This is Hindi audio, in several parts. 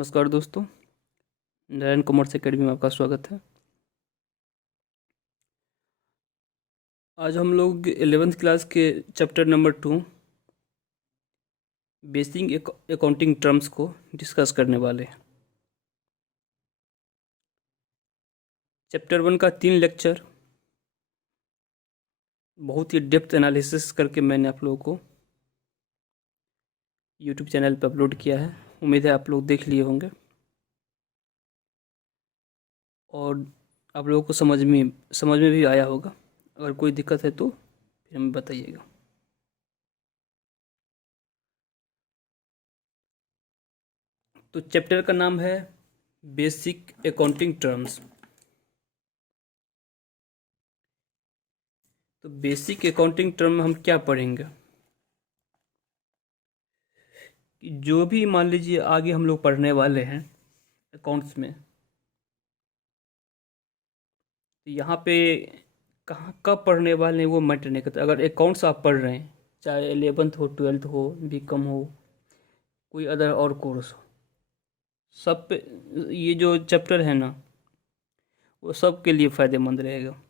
नमस्कार दोस्तों, नारायण कॉमर्स एकेडमी में आपका स्वागत है। आज हम लोग 11th क्लास के chapter number 2 basic accounting terms को डिस्कस करने वाले हैं। चैप्टर 1 का 3 लेक्चर बहुत ही डेप्थ एनालिसिस करके मैंने आप लोगों को यूट्यूब चैनल पर अपलोड किया है। उम्मीद है आप लोग देख लिए होंगे और आप लोगों को समझ में भी आया होगा। अगर कोई दिक्कत है तो फिर हमें बताइएगा। तो चैप्टर का नाम है बेसिक अकाउंटिंग टर्म्स। तो बेसिक अकाउंटिंग टर्म में हम क्या पढ़ेंगे कि जो भी मान लीजिए आगे हम लोग पढ़ने वाले हैं अकाउंट्स में, तो यहाँ पे कहाँ कब पढ़ने वाले हैं वो मैटर नहीं करता। अगर अकाउंट्स आप पढ़ रहे हैं, चाहे 11th हो, 12th हो, बीकॉम हो, कोई अदर और कोर्स हो, सब पे ये जो चैप्टर है ना वो सब के लिए फ़ायदेमंद रहेगा।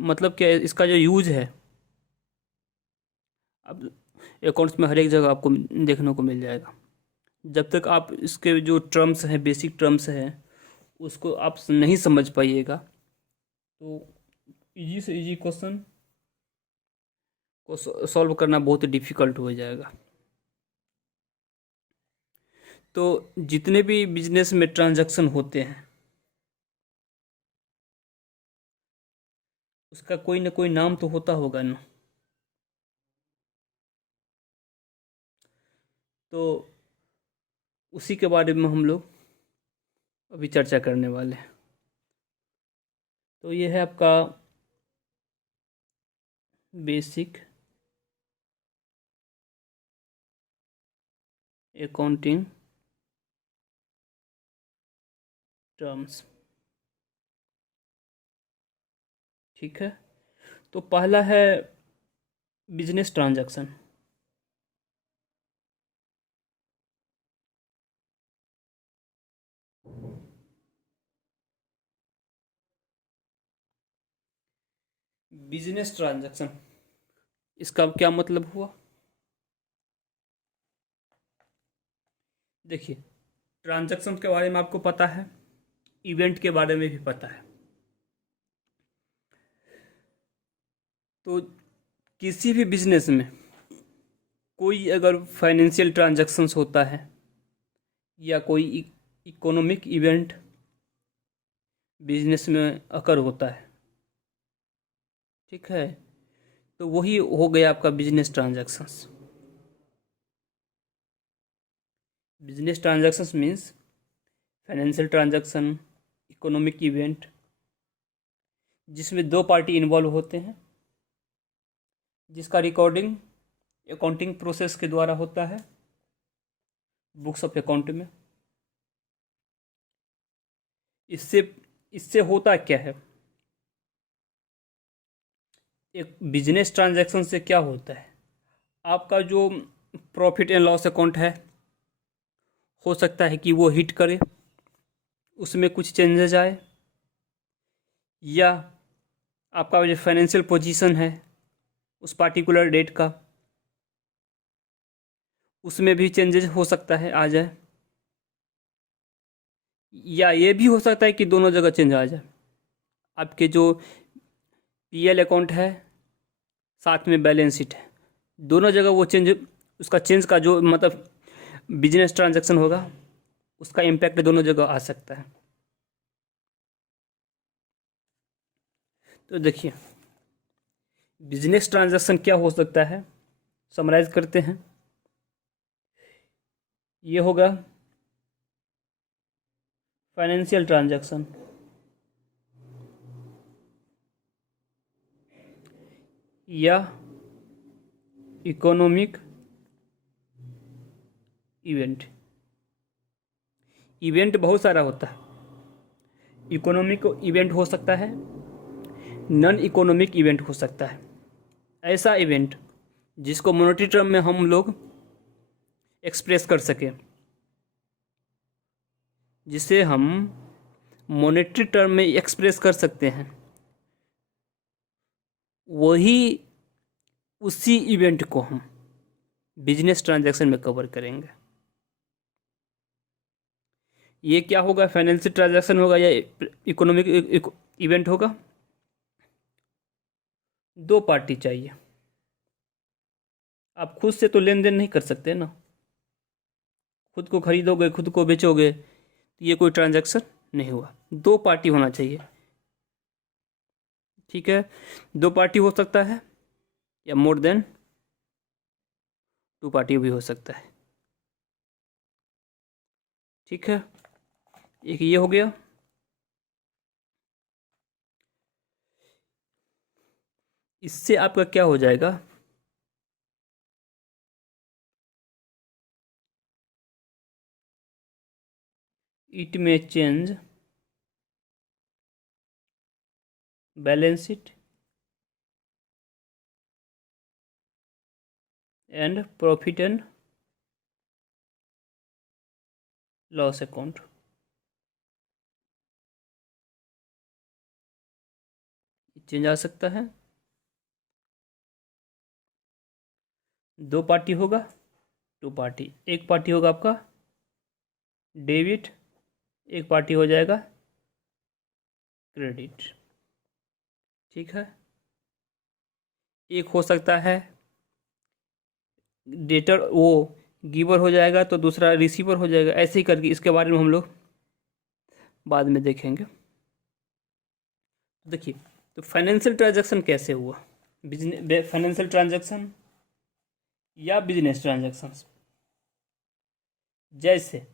मतलब क्या है, इसका जो यूज है अब अकाउंट्स में हर एक जगह आपको देखने को मिल जाएगा। जब तक आप इसके जो टर्म्स हैं, बेसिक टर्म्स हैं, उसको आप नहीं समझ पाइएगा तो इजी से इजी क्वेश्चन को सॉल्व करना बहुत डिफ़िकल्ट हो जाएगा। तो जितने भी बिजनेस में ट्रांजैक्शन होते हैं उसका कोई ना कोई नाम तो होता होगा ना। तो उसी के बारे में हम लोग अभी चर्चा करने वाले हैं। तो ये है आपका बेसिक अकाउंटिंग टर्म्स। ठीक है, तो पहला है बिजनेस ट्रांजैक्शन। बिजनेस ट्रांजैक्शन, इसका क्या मतलब हुआ? देखिए, ट्रांजैक्शन के बारे में आपको पता है, इवेंट के बारे में भी पता है। तो किसी भी बिजनेस में कोई अगर फाइनेंशियल ट्रांजैक्शंस होता है या कोई इकोनॉमिक इवेंट बिजनेस में अकर होता है, ठीक है, तो वही हो गया आपका business transactions. Business transactions means financial transaction, economic event जिसमें दो पार्टी इन्वॉल्व होते हैं, जिसका रिकॉर्डिंग अकाउंटिंग प्रोसेस के द्वारा होता है बुक्स ऑफ अकाउंट में। इससे इससे होता क्या है, एक बिजनेस ट्रांजैक्शन से क्या होता है, आपका जो प्रॉफिट एंड लॉस अकाउंट है हो सकता है कि वो हिट करे, उसमें कुछ चेंजेस आए, या आपका जो फाइनेंशियल पोजीशन है उस पार्टिकुलर डेट का, उसमें भी चेंजेस हो सकता है आ जाए, या ये भी हो सकता है कि दोनों जगह चेंज आ जाए। आपके जो पीएल अकाउंट है साथ में बैलेंस शीट है, दोनों जगह वो उसका चेंज का जो मतलब बिजनेस ट्रांजैक्शन होगा उसका इम्पैक्ट दोनों जगह आ सकता है। तो देखिए, बिजनेस ट्रांजैक्शन क्या हो सकता है, समराइज करते हैं। ये होगा फाइनेंशियल ट्रांजैक्शन, या इकोनॉमिक इवेंट। इवेंट बहुत सारा होता है, इकोनॉमिक इवेंट हो सकता है, नॉन इकोनॉमिक इवेंट हो सकता है। ऐसा इवेंट जिसको मॉनेटरी टर्म में हम लोग एक्सप्रेस कर सकें, जिसे हम मॉनेटरी टर्म में एक्सप्रेस कर सकते हैं, वही उसी इवेंट को हम बिजनेस ट्रांजैक्शन में कवर करेंगे। ये क्या होगा, फाइनेंशियल ट्रांजैक्शन होगा या इकोनॉमिक इवेंट होगा? दो पार्टी चाहिए। आप खुद से तो लेन देन नहीं कर सकते ना, खुद को खरीदोगे खुद को बेचोगे तो ये कोई ट्रांजैक्शन नहीं हुआ। दो पार्टी होना चाहिए, ठीक है। दो पार्टी हो सकता है या मोर देन टू पार्टी भी हो सकता है, ठीक है। एक ये हो गया। इससे आपका क्या हो जाएगा, इट में change balance sheet and profit and loss account. Change आ सकता है। दो पार्टी होगा, टू पार्टी। एक पार्टी होगा आपका डेबिट, एक पार्टी हो जाएगा क्रेडिट, ठीक है। एक हो सकता है डेटर, वो गिवर हो जाएगा तो दूसरा रिसीवर हो जाएगा, ऐसे ही करके इसके बारे में हम लोग बाद में देखेंगे। देखिए, तो फाइनेंशियल ट्रांजैक्शन कैसे हुआ, बिजनेस फाइनेंशियल ट्रांजैक्शन या बिजनेस ट्रांजैक्शंस। जैसे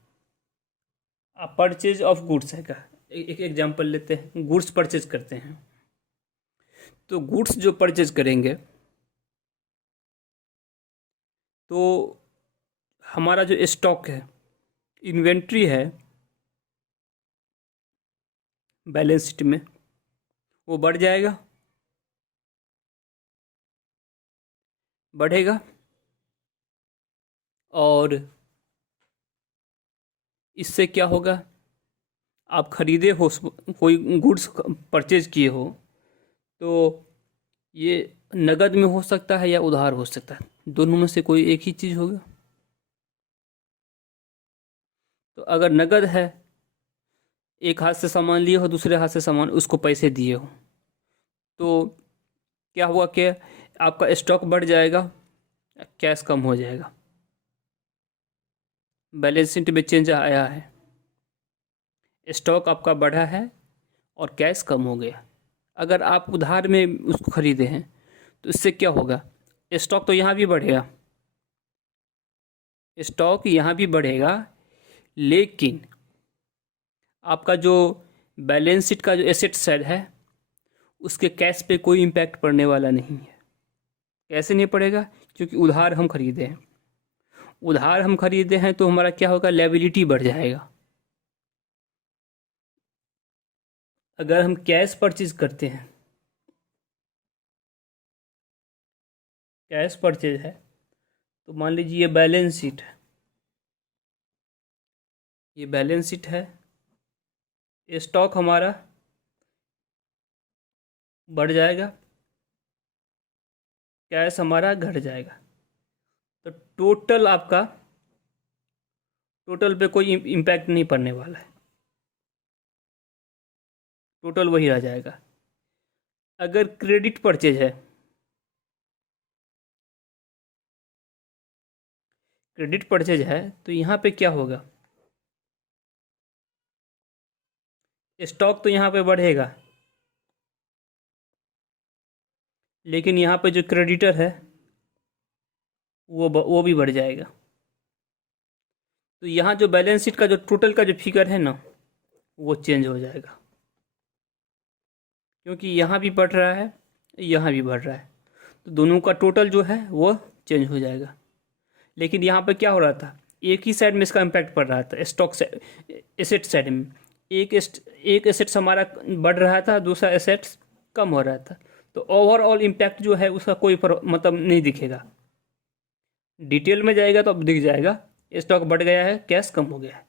आप परचेज ऑफ गुड्स है का एक एग्जांपल लेते हैं, गुड्स परचेज करते हैं, तो गुड्स जो परचेज करेंगे तो हमारा जो स्टॉक है, इन्वेंट्री है बैलेंस शीट में, वो बढ़ जाएगा, बढ़ेगा। और इससे क्या होगा, आप खरीदे हो कोई गुड्स परचेज किए हो तो ये नगद में हो सकता है या उधार हो सकता है, दोनों में से कोई एक ही चीज़ होगा। तो अगर नगद है, एक हाथ से सामान लिए हो दूसरे हाथ से सामान उसको पैसे दिए हो, तो क्या हुआ कि आपका स्टॉक बढ़ जाएगा, कैश कम हो जाएगा। बैलेंस शीट में चेंज आया है, स्टॉक आपका बढ़ा है और कैश कम हो गया। अगर आप उधार में उसको खरीदे हैं तो इससे क्या होगा, स्टॉक तो यहाँ भी बढ़ेगा, स्टॉक यहाँ भी बढ़ेगा, लेकिन आपका जो बैलेंस शीट का जो एसेट साइड है उसके कैश पे कोई इम्पैक्ट पड़ने वाला नहीं है। कैसे नहीं पड़ेगा, क्योंकि उधार हम खरीदे हैं, उधार हम खरीदे हैं तो हमारा क्या होगा, लायबिलिटी बढ़ जाएगा। अगर हम कैश परचेज करते हैं, कैश परचेज है तो मान लीजिए ये बैलेंस शीट है, ये बैलेंस शीट है, स्टॉक हमारा बढ़ जाएगा, कैश हमारा घट जाएगा, तो टोटल आपका टोटल पे कोई इम्पैक्ट नहीं पड़ने वाला है, टोटल वही रह जाएगा। अगर क्रेडिट परचेज है, क्रेडिट परचेज है तो यहाँ पे क्या होगा, स्टॉक तो यहाँ पे बढ़ेगा, लेकिन यहाँ पे जो क्रेडिटर है वो भी बढ़ जाएगा। तो यहाँ जो बैलेंस शीट का जो टोटल का जो फिगर है ना वो चेंज हो जाएगा, क्योंकि यहाँ भी बढ़ रहा है यहाँ भी बढ़ रहा है, तो दोनों का टोटल जो है वो चेंज हो जाएगा। लेकिन यहाँ पे क्या हो रहा था, एक ही साइड में इसका इम्पैक्ट पड़ रहा था, स्टॉक से एसेट साइड में एक एसेट्स हमारा बढ़ रहा था, दूसरा एसेट्स कम हो रहा था, तो ओवरऑल इम्पैक्ट जो है उसका कोई मतलब नहीं दिखेगा। डिटेल में जाएगा तो अब दिख जाएगा स्टॉक बढ़ गया है, कैश कम हो गया है।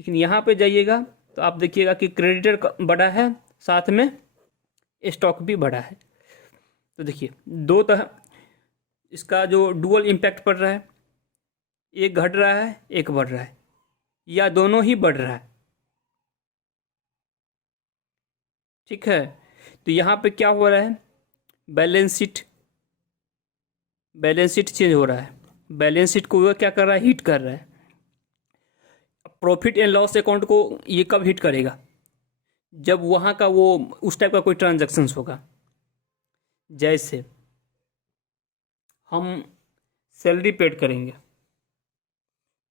लेकिन यहाँ पे जाइएगा तो आप देखिएगा कि क्रेडिटर बढ़ा है, साथ में स्टॉक भी बढ़ा है। तो देखिए दो तरह इसका जो डुअल इम्पैक्ट पड़ रहा है, एक घट रहा है एक बढ़ रहा है, या दोनों ही बढ़ रहा है। ठीक है, तो यहाँ पे क्या हो रहा है, बैलेंस शीट चेंज हो रहा है। बैलेंस शीट को वो क्या कर रहा है, हिट कर रहा है। प्रॉफिट एंड लॉस अकाउंट को ये कब हिट करेगा, जब वहाँ का वो उस टाइप का कोई ट्रांजैक्शंस होगा। जैसे हम सैलरी पेड करेंगे,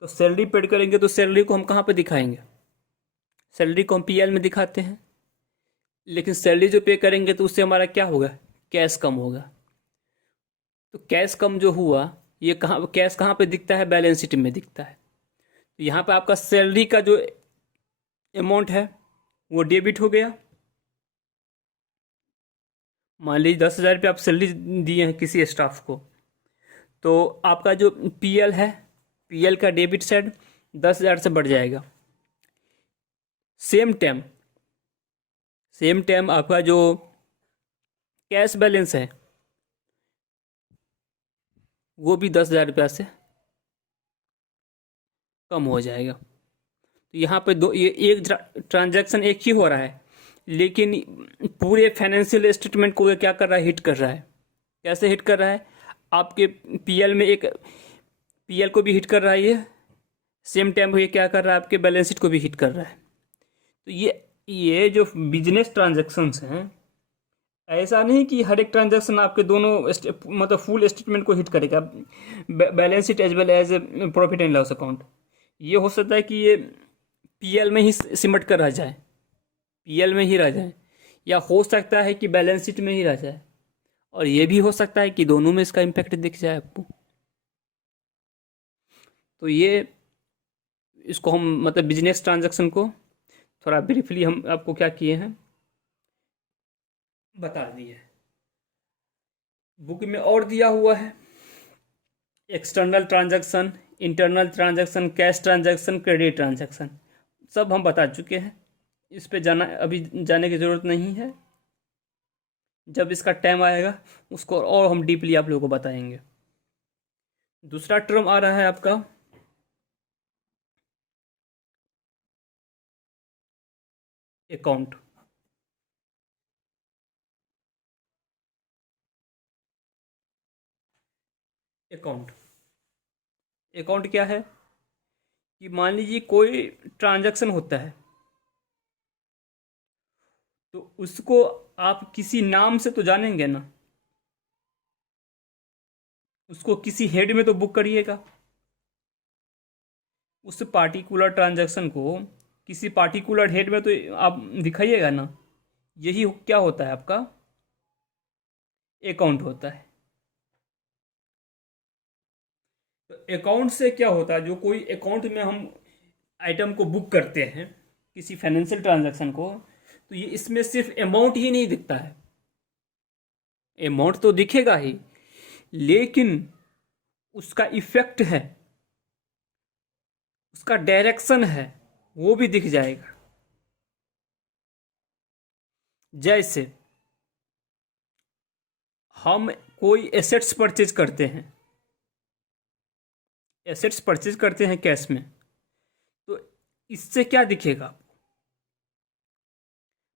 तो सैलरी पेड करेंगे तो सैलरी को हम कहाँ पे दिखाएंगे, सैलरी को हम पीएल में दिखाते हैं। लेकिन सैलरी जो पे करेंगे तो उससे हमारा क्या होगा, कैश कम होगा। तो कैश कम जो हुआ, ये कहाँ, कैश कहाँ पे दिखता है, बैलेंस शीट में दिखता है। तो यहाँ पे आपका सैलरी का जो अमाउंट है वो डेबिट हो गया। मान लीजिए 10,000 रुपये आप सैलरी दिए हैं किसी स्टाफ को, तो आपका जो पीएल है, पीएल का डेबिट साइड 10,000 से बढ़ जाएगा। सेम टाइम आपका जो कैश बैलेंस है वो भी 10,000 रुपया से कम हो जाएगा। तो यहाँ पे दो, ये एक ट्रांजैक्शन एक ही हो रहा है, लेकिन पूरे फाइनेंशियल स्टेटमेंट को ये क्या कर रहा है, हिट कर रहा है। कैसे हिट कर रहा है, आपके पीएल में एक पीएल को भी हिट कर रहा है ये, सेम टाइम ये क्या कर रहा है, आपके बैलेंस शीट को भी हिट कर रहा है। तो ये जो बिजनेस ट्रांजैक्शंस हैं, ऐसा नहीं कि हर एक ट्रांजैक्शन आपके दोनों मतलब फुल स्टेटमेंट को हिट करेगा, balance sheet as well as profit and loss account. ये हो सकता है कि ये पीएल में ही सिमट कर रह जाए, पीएल में ही रह जाए, या हो सकता है कि बैलेंस शीट में ही रह जाए, और ये भी हो सकता है कि दोनों में इसका इम्पैक्ट दिख जाए आपको। तो ये इसको हम मतलब बिजनेस ट्रांजैक्शन को थोड़ा ब्रीफली हम आपको क्या किए हैं, बता दिए। बुक में और दिया हुआ है external transaction, internal transaction, cash transaction, credit transaction, सब हम बता चुके हैं। इस पे अभी जाने की ज़रूरत नहीं है। जब इसका टाइम आएगा उसको और हम डीपली आप लोगों को बताएंगे। दूसरा टर्म आ रहा है आपका अकाउंट। अकाउंट क्या है कि मान लीजिए कोई ट्रांजैक्शन होता है, तो उसको आप किसी नाम से तो जानेंगे ना, उसको किसी हेड में तो बुक करिएगा। उस पार्टिकुलर ट्रांजैक्शन को किसी पार्टिकुलर हेड में तो आप दिखाइएगा ना। यही क्या होता है, आपका अकाउंट होता है। तो अकाउंट से क्या होता है, जो कोई अकाउंट में हम आइटम को बुक करते हैं, किसी फाइनेंशियल ट्रांजैक्शन को, तो ये इसमें सिर्फ अमाउंट ही नहीं दिखता है, अमाउंट तो दिखेगा ही, लेकिन उसका इफेक्ट है, उसका डायरेक्शन है, वो भी दिख जाएगा। जैसे हम कोई एसेट्स परचेज करते हैं, कैश में, तो इससे क्या दिखेगा,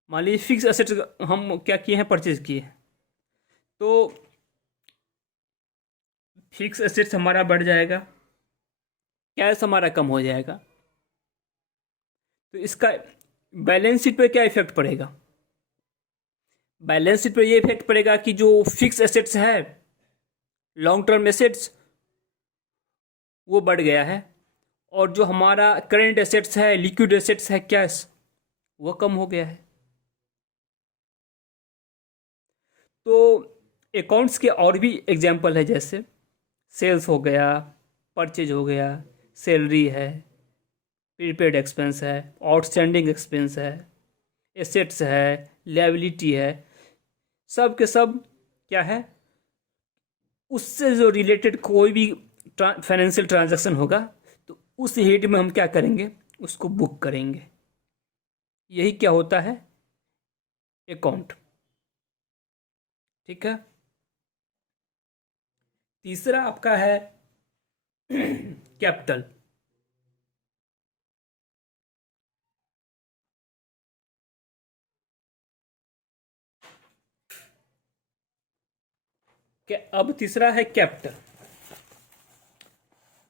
मान लीजिए फिक्स एसेट्स हम क्या किए हैं, परचेज किए, तो फिक्स एसेट्स हमारा बढ़ जाएगा, कैश हमारा कम हो जाएगा। तो इसका बैलेंस शीट पे क्या इफेक्ट पड़ेगा, बैलेंस शीट पे ये इफेक्ट पड़ेगा कि जो फिक्स एसेट्स है, लॉन्ग टर्म एसेट्स, वो बढ़ गया है, और जो हमारा करेंट एसेट्स है, लिक्विड एसेट्स है, कैश, वो कम हो गया है। तो अकाउंट्स के और भी एग्जाम्पल है, जैसे सेल्स हो गया, परचेज हो गया, सैलरी है, प्रीपेड एक्सपेंस है, आउटस्टैंडिंग एक्सपेंस है, एसेट्स है, लायबिलिटी है, सब के सब क्या है, उससे जो रिलेटेड कोई भी फाइनेंशियल ट्रांजैक्शन होगा, तो उस हेड में हम क्या करेंगे, उसको बुक करेंगे। यही क्या होता है, अकाउंट। ठीक है। तीसरा आपका है कैपिटल। अब तीसरा है कैपिटल।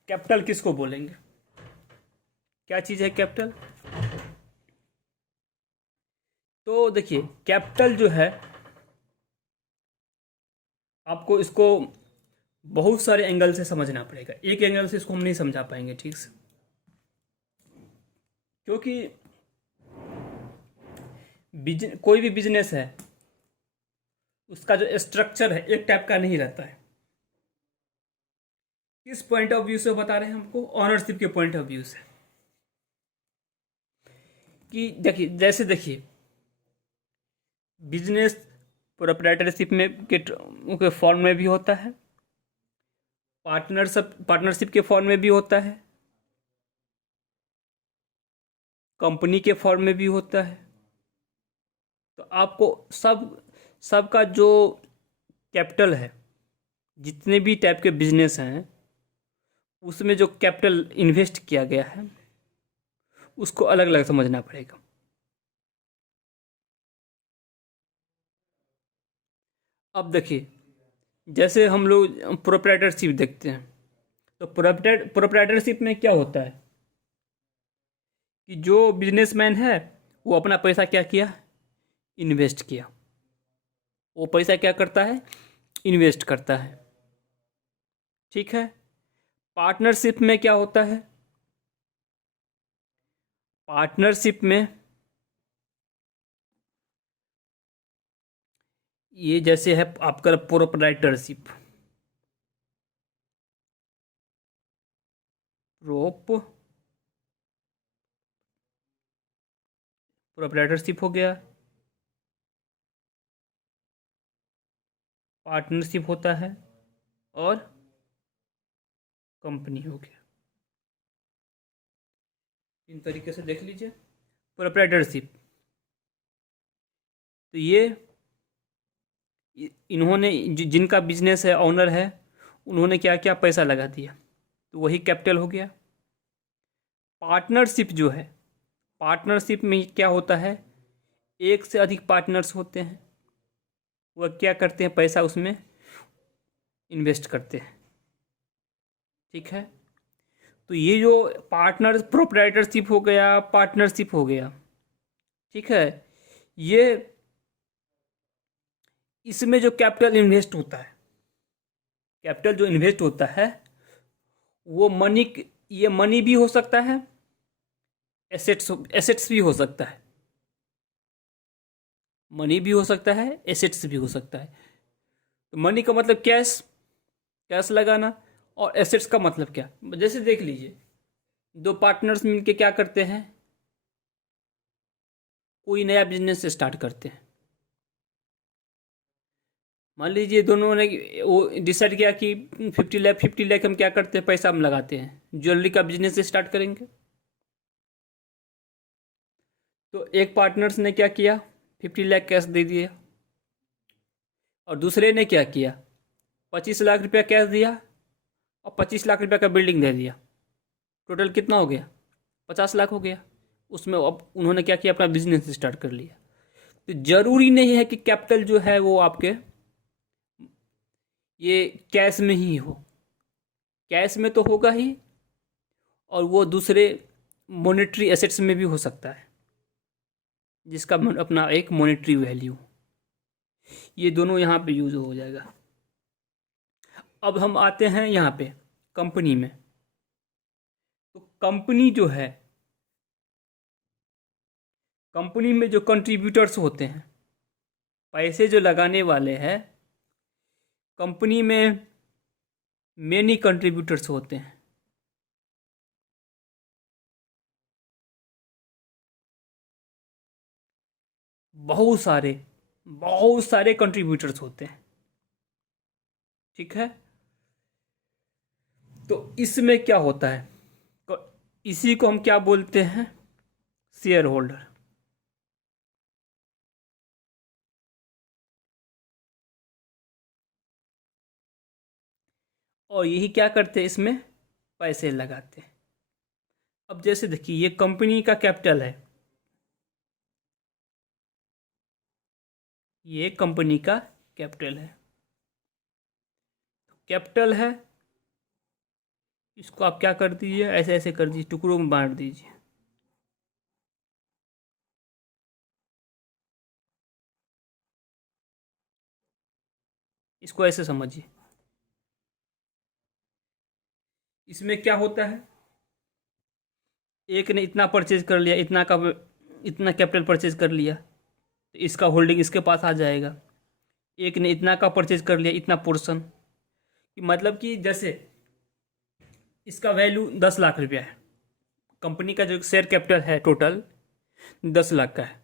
कैपिटल किसको बोलेंगे, क्या चीज है कैपिटल? तो देखिए, कैपिटल जो है, आपको इसको बहुत सारे एंगल से समझना पड़ेगा। एक एंगल से इसको हम नहीं समझा पाएंगे ठीक से, क्योंकि कोई भी बिजनेस है, उसका जो स्ट्रक्चर है एक टाइप का नहीं रहता है। किस पॉइंट ऑफ व्यू से बता रहे हैं हमको, ऑनरशिप के पॉइंट ऑफ व्यू से। कि देखिए, जैसे देखिए, बिजनेस प्रोप्राइटरशिप में के फॉर्म में भी होता है, पार्टनरशिप के फॉर्म में भी होता है, कंपनी के फॉर्म में भी होता है। तो आपको सबका जो कैपिटल है, जितने भी टाइप के बिजनेस हैं, उसमें जो कैपिटल इन्वेस्ट किया गया है, उसको अलग अलग समझना पड़ेगा। अब देखिए, जैसे हम लोग प्रोप्राइटरशिप देखते हैं, तो प्रोप्राइटरशिप में क्या होता है कि जो बिजनेसमैन है, वो अपना पैसा क्या किया, इन्वेस्ट किया। वो पैसा क्या करता है, इन्वेस्ट करता है। ठीक है। पार्टनरशिप में क्या होता है, पार्टनरशिप में ये जैसे है आपका प्रोप्राइटरशिप, प्रोप्राइटरशिप हो गया, पार्टनरशिप होता है, और कंपनी हो गया। इन तरीके से देख लीजिए प्रोप्राइटरशिप। तो ये इन्होंने जिनका बिजनेस है, ऑनर है, उन्होंने क्या क्या पैसा लगा दिया, तो वही कैपिटल हो गया। पार्टनरशिप जो है, पार्टनरशिप में क्या होता है, एक से अधिक पार्टनर्स होते हैं, वह क्या करते हैं, पैसा उसमें इन्वेस्ट करते हैं। ठीक है। तो ये जो पार्टनर प्रोप्राइटरशिप हो गया, पार्टनरशिप हो गया, ठीक है, ये इसमें जो कैपिटल इन्वेस्ट होता है, कैपिटल जो इन्वेस्ट होता है, वो ये मनी भी हो सकता है, एसेट्स भी हो सकता है। मनी भी हो सकता है, एसेट्स भी हो सकता है। तो मनी का मतलब कैश, कैश लगाना, और एसेट्स का मतलब क्या, जैसे देख लीजिए, दो पार्टनर्स मिलके क्या करते हैं, कोई नया बिजनेस स्टार्ट करते हैं। मान लीजिए दोनों ने वो डिसाइड किया कि 50 लाख हम क्या करते हैं, पैसा हम लगाते हैं, ज्वेलरी का बिजनेस स्टार्ट करेंगे। तो एक पार्टनर्स ने क्या किया, 50 लाख कैश दे दिया, और दूसरे ने क्या किया, 25 लाख रुपया कैश दिया, और 25 लाख रुपया का बिल्डिंग दे दिया। टोटल कितना हो गया, 50 लाख हो गया। उसमें अब उन्होंने क्या किया, अपना बिजनेस स्टार्ट कर लिया। तो जरूरी नहीं है कि कैपिटल जो है वो आपके ये कैश में ही हो, कैश में तो होगा ही, और वो दूसरे मॉनेटरी एसेट्स में भी हो सकता है, जिसका अपना एक मॉनेटरी वैल्यू, ये दोनों यहाँ पे यूज हो जाएगा। अब हम आते हैं यहाँ पे कंपनी में। तो कंपनी जो है, कंपनी में जो कंट्रीब्यूटर्स होते हैं, पैसे जो लगाने वाले हैं, कंपनी में मेनी कंट्रीब्यूटर्स होते हैं। बहुत सारे कंट्रीब्यूटर्स होते हैं। ठीक है। तो इसमें क्या होता है, इसी को हम क्या बोलते हैं? Share holder. और यही क्या करते हैं, इसमें पैसे लगाते हैं। अब जैसे देखिए, ये कंपनी का कैपिटल है, ये कंपनी का कैपिटल है। कैपिटल है, इसको आप क्या कर दीजिए, ऐसे ऐसे कर दीजिए, टुकड़ों में बांट दीजिए। इसको ऐसे समझिए। इसमें क्या होता है, एक ने इतना परचेज कर लिया, इतना कैपिटल परचेज कर लिया, तो इसका होल्डिंग इसके पास आ जाएगा। एक ने इतना का परचेज कर लिया, इतना पोर्शन, मतलब कि जैसे इसका वैल्यू 10 लाख रुपया है, कंपनी का जो शेयर कैपिटल है टोटल 10 लाख का है,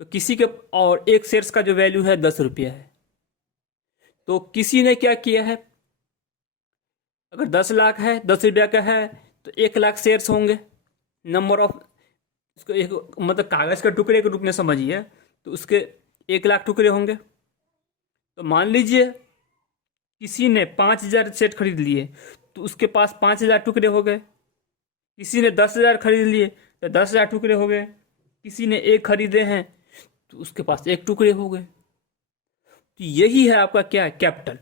तो किसी के, और एक शेयर्स का जो वैल्यू है 10 रुपया है, तो किसी ने क्या किया है, अगर 10 लाख है, 10 रुपया का है, तो 1 लाख शेयर्स होंगे। नंबर ऑफ, इसको एक मतलब कागज़ के टुकड़े के रूप में समझिए, तो उसके 1 लाख टुकड़े होंगे। तो मान लीजिए किसी ने 5,000 सेट खरीद लिए, तो उसके पास 5,000 टुकड़े हो गए। किसी ने 10,000 खरीद लिए, तो 10,000 टुकड़े हो गए। किसी ने एक खरीदे हैं, तो उसके पास एक टुकड़े हो गए। तो यही है आपका क्या है, कैपिटल।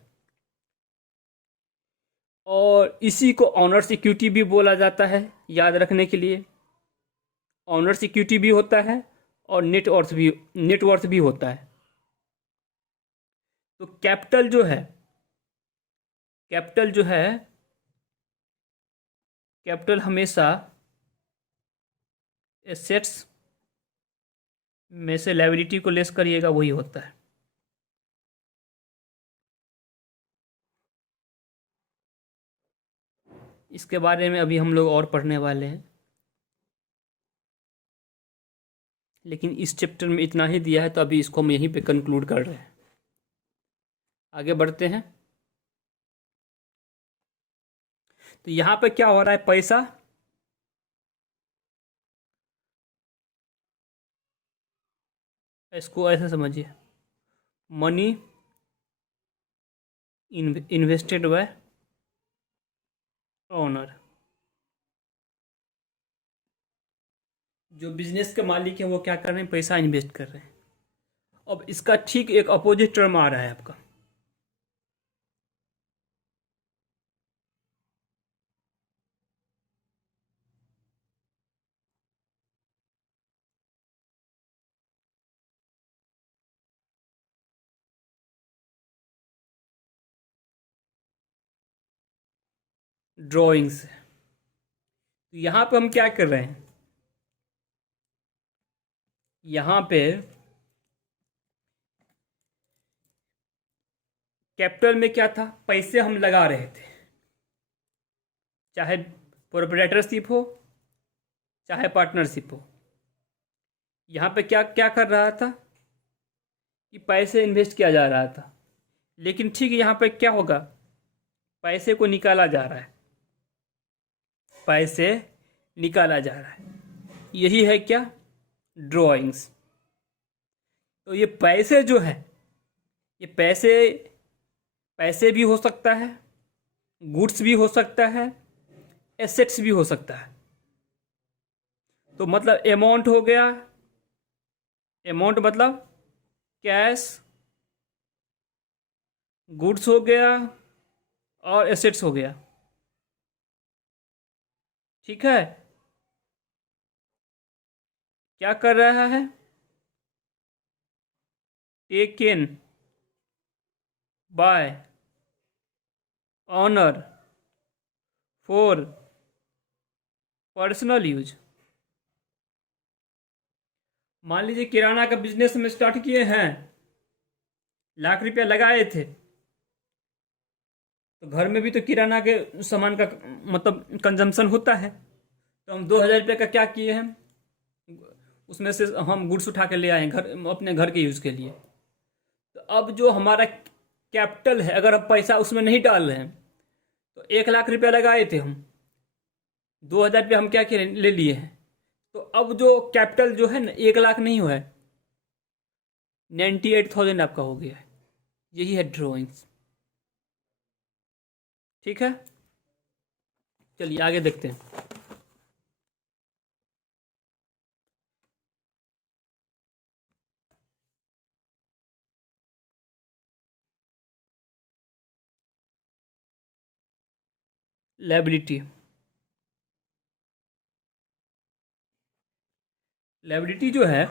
और इसी को ऑनर्स इक्विटी भी बोला जाता है, याद रखने के लिए। ऑनर्स इक्विटी भी होता है और नेटवर्थ भी होता है। तो कैपिटल हमेशा एसेट्स में से लायबिलिटी को लेस करिएगा, वही होता है। इसके बारे में अभी हम लोग और पढ़ने वाले हैं, लेकिन इस चैप्टर में इतना ही दिया है, तो अभी इसको हम यहीं पे कंक्लूड कर रहे हैं। आगे बढ़ते हैं। तो यहाँ पे क्या हो रहा है, पैसा इसको ऐसे समझिए, मनी इन्वेस्टेड बाय ओनर। जो बिजनेस के मालिक हैं वो क्या कर रहे हैं, पैसा इन्वेस्ट कर रहे हैं। अब इसका ठीक एक अपोजिट टर्म आ रहा है आपका, ड्रॉइंग्स। तो यहाँ पे हम क्या कर रहे हैं, यहाँ पे कैपिटल में क्या था, पैसे हम लगा रहे थे, चाहे प्रोप्राइटरशिप हो चाहे पार्टनरशिप हो। यहाँ पे क्या क्या कर रहा था कि पैसे इन्वेस्ट किया जा रहा था, लेकिन ठीक यहाँ पे क्या होगा, पैसे को निकाला जा रहा है, पैसे निकाला जा रहा है। यही है क्या, ड्रॉइंग्स। तो ये पैसे जो है, ये पैसे पैसे भी हो सकता है, गुड्स भी हो सकता है, एसेट्स भी हो सकता है। तो मतलब अमाउंट हो गया, अमाउंट मतलब कैश, गुड्स हो गया और एसेट्स हो गया। ठीक है, क्या कर रहा है, taken by honour for personal use. मान लीजिए किराना का बिजनेस में स्टार्ट किए हैं, लाख रुपया लगाए थे, तो घर में भी तो किराना के सामान का मतलब कंजम्पशन होता है, तो हम 2,000 रुपये का क्या किए हैं, उसमें से हम गुड्स उठा के ले आए हैं घर, अपने घर के यूज़ के लिए। तो अब जो हमारा कैपिटल है, अगर अब पैसा उसमें नहीं डाल रहे हैं, तो 1 लाख रुपया लगाए थे हम, 2,000 रुपये हम क्या किए, ले लिए हैं। तो अब जो कैपिटल जो है ना 1 लाख नहीं हुआ है, 98,000 आपका हो गया है। यही है ड्रॉइंग्स। ठीक है, चलिए आगे देखते हैं। लायबिलिटी। लायबिलिटी जो है,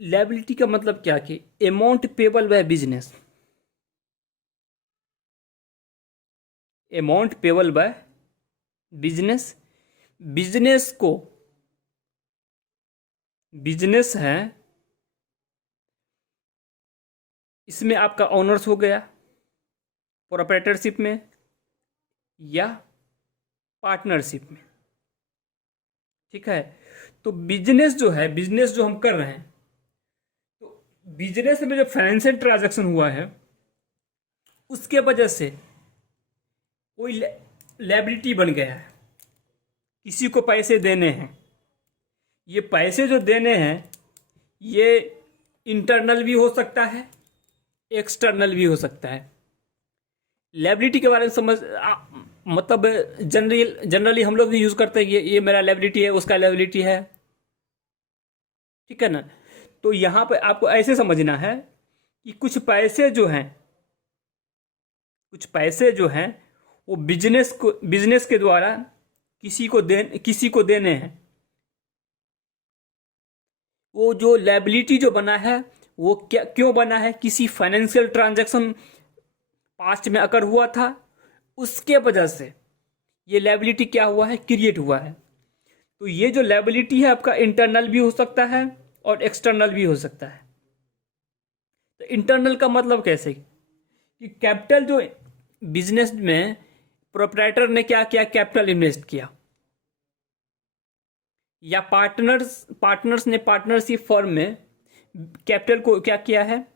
लायबिलिटी का मतलब क्या कि amount payable by business, amount payable by business. Business को, बिजनेस है, इसमें आपका ऑनर्स हो गया प्रोप्राइटरशिप में या पार्टनरशिप में। ठीक है, तो बिजनेस जो है, बिजनेस जो हम कर रहे हैं, तो बिजनेस में जो फाइनेंशियल ट्रांजैक्शन हुआ है उसके वजह से कोई लायबिलिटी बन गया है, किसी को पैसे देने हैं। ये पैसे जो देने हैं ये इंटरनल भी हो सकता है, एक्सटर्नल भी हो सकता है। लायबिलिटी के बारे में मतलब जनरली हम लोग भी यूज करते हैं, ये मेरा लायबिलिटी है, उसका लायबिलिटी है। ठीक है ना, तो यहां पे आपको ऐसे समझना है कि कुछ पैसे जो हैं, कुछ पैसे जो हैं वो बिजनेस के द्वारा किसी को देने हैं। वो जो लायबिलिटी जो बना है वो क्या क्यों बना है, किसी फाइनेंशियल ट्रांजैक्शन पास्ट में अकर हुआ था, उसके वजह से ये लायबिलिटी क्या हुआ है, क्रिएट हुआ है। तो ये जो लायबिलिटी है आपका इंटरनल भी हो सकता है और एक्सटर्नल भी हो सकता है। तो इंटरनल का मतलब कैसे कि कैपिटल जो बिजनेस में प्रोप्राइटर ने क्या किया, कैपिटल इन्वेस्ट किया, या पार्टनर्स ने पार्टनरशिप फर्म में कैपिटल को क्या किया है,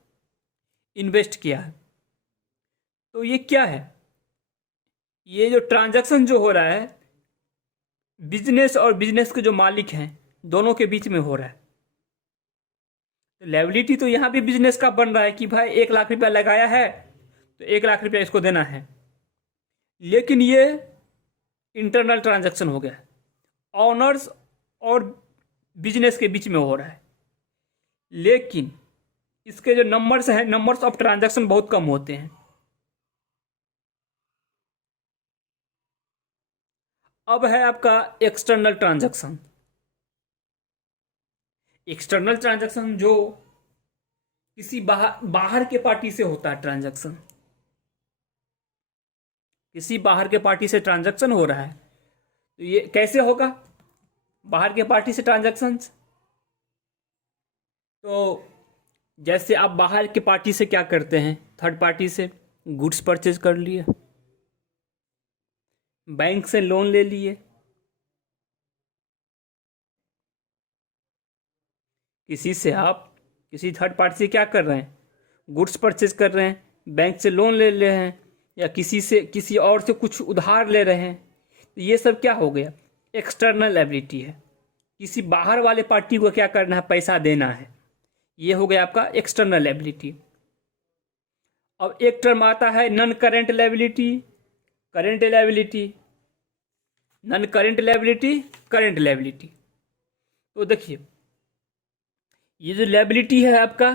इन्वेस्ट किया है। तो ये क्या है, ये जो ट्रांजैक्शन जो हो रहा है बिजनेस और बिजनेस के जो मालिक हैं दोनों के बीच में हो रहा है। तो लायबिलिटी तो यहां भी बिजनेस का बन रहा है कि भाई 1 लाख रुपया लगाया है तो 1 लाख रुपया इसको देना है, लेकिन ये इंटरनल ट्रांजैक्शन हो गया, ऑनर्स और बिजनेस के बीच में हो रहा है। लेकिन इसके जो नंबर्स हैं, नंबर्स ऑफ ट्रांजैक्शन बहुत कम होते हैं। अब है आपका एक्सटर्नल ट्रांजैक्शन। एक्सटर्नल ट्रांजैक्शन जो किसी बाहर के पार्टी से होता है ट्रांजैक्शन, किसी बाहर के पार्टी से ट्रांजैक्शन हो रहा है। तो ये कैसे होगा बाहर के पार्टी से ट्रांजैक्शन? तो जैसे आप बाहर के पार्टी से क्या करते हैं, थर्ड पार्टी से गुड्स परचेज कर लिए, बैंक से लोन ले लिए, किसी थर्ड पार्टी से क्या कर रहे हैं, गुड्स परचेज कर रहे हैं, बैंक से लोन ले रहे हैं, या किसी और से कुछ उधार ले रहे हैं। तो ये सब क्या हो गया, एक्सटर्नल लायबिलिटी है। किसी बाहर वाले पार्टी को क्या करना है, पैसा देना है। ये हो गया आपका एक्सटर्नल लायबिलिटी। अब एक टर्म आता है non current liability, current liability, non current liability, current liability. तो देखिए ये जो लायबिलिटी है आपका,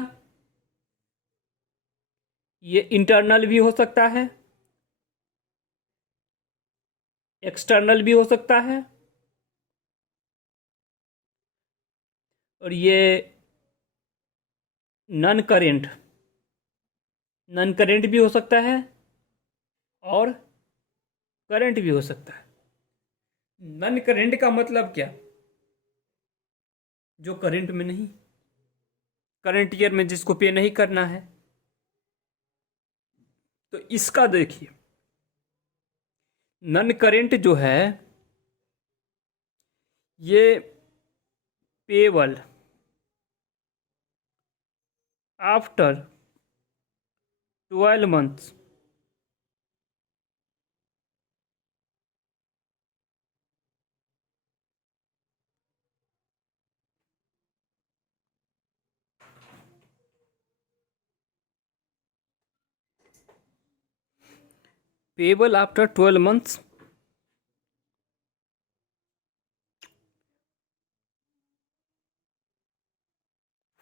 ये इंटरनल भी हो सकता है, एक्सटर्नल भी हो सकता है, और ये नॉन करेंट भी हो सकता है और करंट भी हो सकता है। नॉन करेंट का मतलब क्या, जो करंट में नहीं, करंट ईयर में जिसको पे नहीं करना है। तो इसका देखिए नॉन करेंट जो है ये payable after 12 months payable after 12 months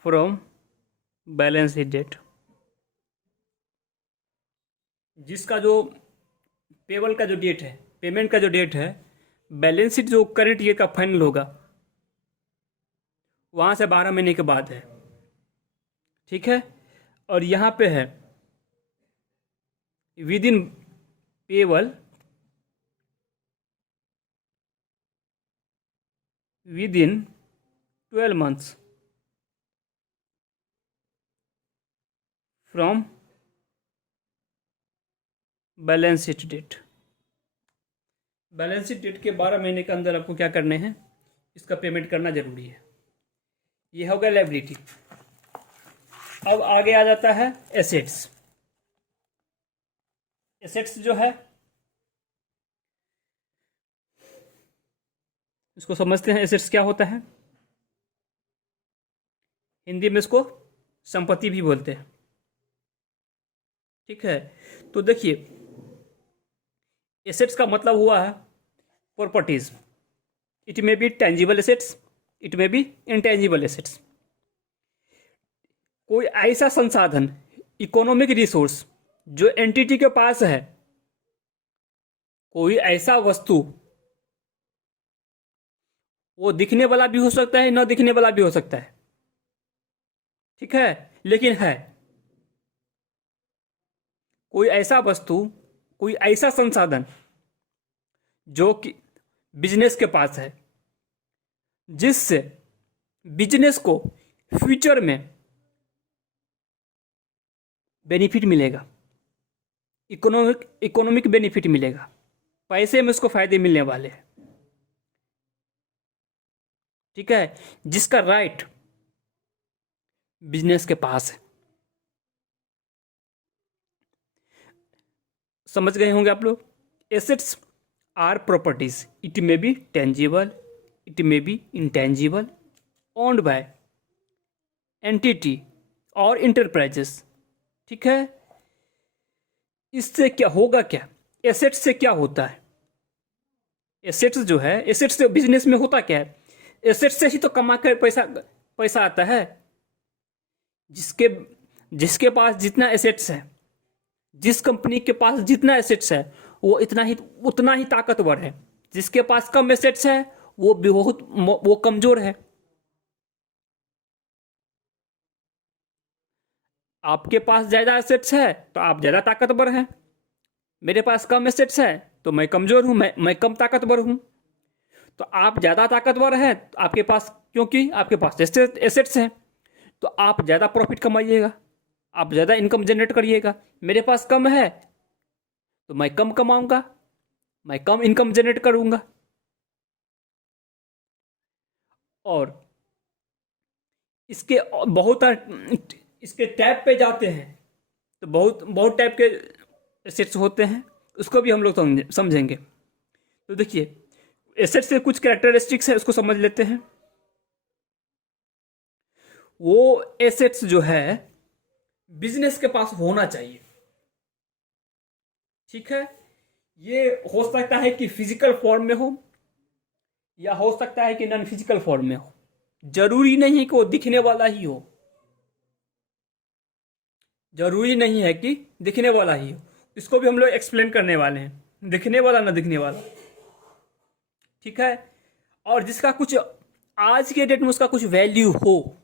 from balance sheet date. जिसका जो पेबल का जो डेट है, पेमेंट का जो डेट है, बैलेंस शीट जो करंट ईयर का फाइनल होगा वहाँ से 12 महीने के बाद है। ठीक है, और यहाँ पे है within payable within 12 months from balance sheet date. Balance sheet date के 12 महीने के अंदर आपको क्या करने हैं, इसका पेमेंट करना जरूरी है। ये हो गया लायबिलिटी। अब आगे आ जाता है एसेट्स। एसेट्स जो है इसको समझते हैं, एसेट्स क्या होता है। हिंदी में इसको संपत्ति भी बोलते हैं। ठीक है, तो देखिए एसेट्स का मतलब हुआ है properties. It may be tangible assets, it may B intangible assets. कोई ऐसा संसाधन, इकोनॉमिक रिसोर्स जो एंटिटी के पास है, कोई ऐसा वस्तु, वो दिखने वाला भी हो सकता है, न दिखने वाला भी हो सकता है। ठीक है, लेकिन है कोई ऐसा वस्तु, कोई ऐसा संसाधन जो कि बिजनेस के पास है, जिससे बिजनेस को फ्यूचर में बेनिफिट मिलेगा, इकोनॉमिक बेनिफिट मिलेगा, पैसे में उसको फायदे मिलने वाले हैं। ठीक है, जिसका राइट बिजनेस के पास है। समझ गए होंगे आप लोग। Assets are properties, it may be tangible, it may be intangible, owned by entity और इंटरप्राइजेस। ठीक है, इससे क्या होगा, क्या एसेट्स से क्या होता है। एसेट्स जो है, एसेट्स से बिजनेस में होता क्या है, एसेट्स से ही तो कमा कर पैसा आता है। जिसके जिसके पास जितना एसेट्स है, जिस कंपनी के पास जितना एसेट्स है, वो उतना ही ताकतवर है। जिसके पास कम एसेट्स है वो कमजोर है। आपके पास ज्यादा एसेट्स है तो आप ज्यादा ताकतवर हैं। मेरे पास कम एसेट्स है तो मैं कमजोर हूं, मैं कम ताकतवर हूं। तो आप ज्यादा ताकतवर हैं तो आपके पास, क्योंकि आपके पास एसेट्स हैं, तो आप ज्यादा प्रॉफिट कमाइएगा, आप ज्यादा इनकम जनरेट करिएगा। मेरे पास कम है तो मैं कम कमाऊंगा, मैं कम इनकम जनरेट करूंगा। और इसके बहुत इसके टैप पे जाते हैं तो बहुत बहुत टाइप के एसेट्स होते हैं, उसको भी हम लोग समझेंगे। तो देखिए एसेट्स के कुछ कैरेक्टरिस्टिक्स है, उसको समझ लेते हैं। वो एसेट्स जो है बिजनेस के पास होना चाहिए। ठीक है, ये हो सकता है कि फिजिकल फॉर्म में हो, या हो सकता है कि नॉन फिजिकल फॉर्म में हो। जरूरी नहीं है कि वो दिखने वाला ही हो, जरूरी नहीं है कि दिखने वाला ही हो। इसको भी हम लोग एक्सप्लेन करने वाले हैं, दिखने वाला ना दिखने वाला। ठीक है, और जिसका कुछ आज के डेट में उसका कुछ वैल्यू हो,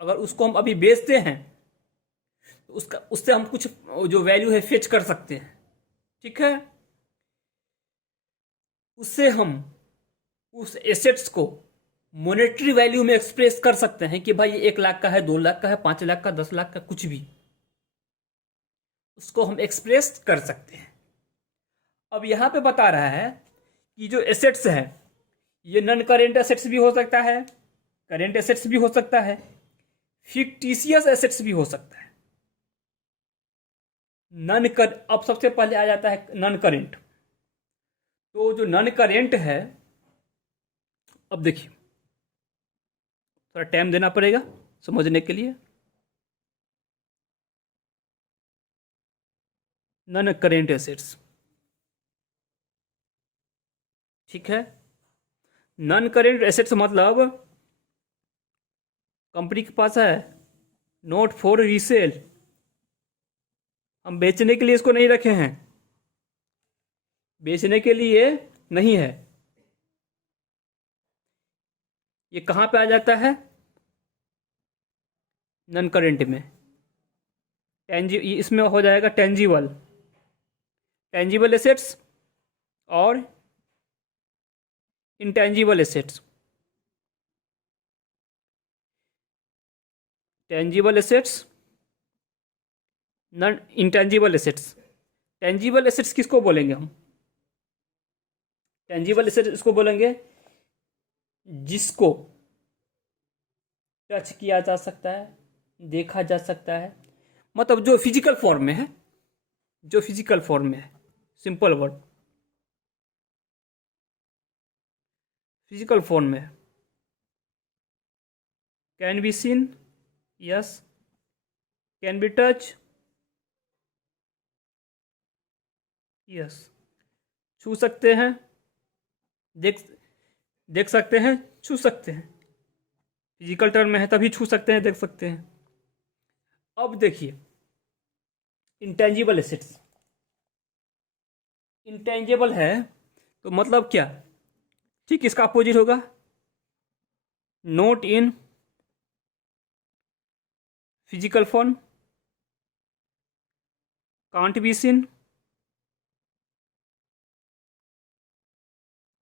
अगर उसको हम अभी बेचते हैं तो उससे हम कुछ जो वैल्यू है फेच कर सकते हैं। ठीक है, उससे हम उस एसेट्स को मॉनेटरी वैल्यू में एक्सप्रेस कर सकते हैं कि भाई 1 लाख का है, 2 लाख का है, 5 लाख का, 10 लाख का, कुछ भी उसको हम एक्सप्रेस कर सकते हैं। अब यहां पे बता रहा है कि जो एसेट्स है ये नॉन करेंट एसेट्स भी हो सकता है, करेंट एसेट्स भी हो सकता है, फिक्टिशियस एसेट्स भी हो सकता है। अब सबसे पहले आ जाता है नॉन करेंट। तो जो नॉन करेंट है, अब देखिए थोड़ा टाइम देना पड़ेगा समझने के लिए। नॉन करेंट एसेट्स, ठीक है। नॉन करेंट एसेट्स मतलब कंपनी के पास है, नोट फॉर रीसेल, हम बेचने के लिए इसको नहीं रखे हैं, बेचने के लिए नहीं है। ये कहां पे आ जाता है? नॉन करेंट में। इसमें हो जाएगा टेंजिबल, टेंजिबल एसेट्स और intangible assets. Tangible assets, non intangible assets. Tangible assets किसको बोलेंगे हम? टेंजिबल एसेट्स इसको बोलेंगे जिसको टच किया जा सकता है, देखा जा सकता है, मतलब जो फिजिकल फॉर्म में है, जो फिजिकल फॉर्म में है, सिंपल वर्ड, फिजिकल फॉर्म में है। Can be seen, yes, can be touch, yes, छू सकते हैं, देख देख सकते हैं, छू सकते हैं, फिजिकल टर्म में है तभी छू सकते हैं, देख सकते हैं। अब देखिए इंटेंजिबल एसेट्स, इंटेंजिबल है तो मतलब क्या? ठीक इसका अपोजिट होगा, note in physical form, can't be seen,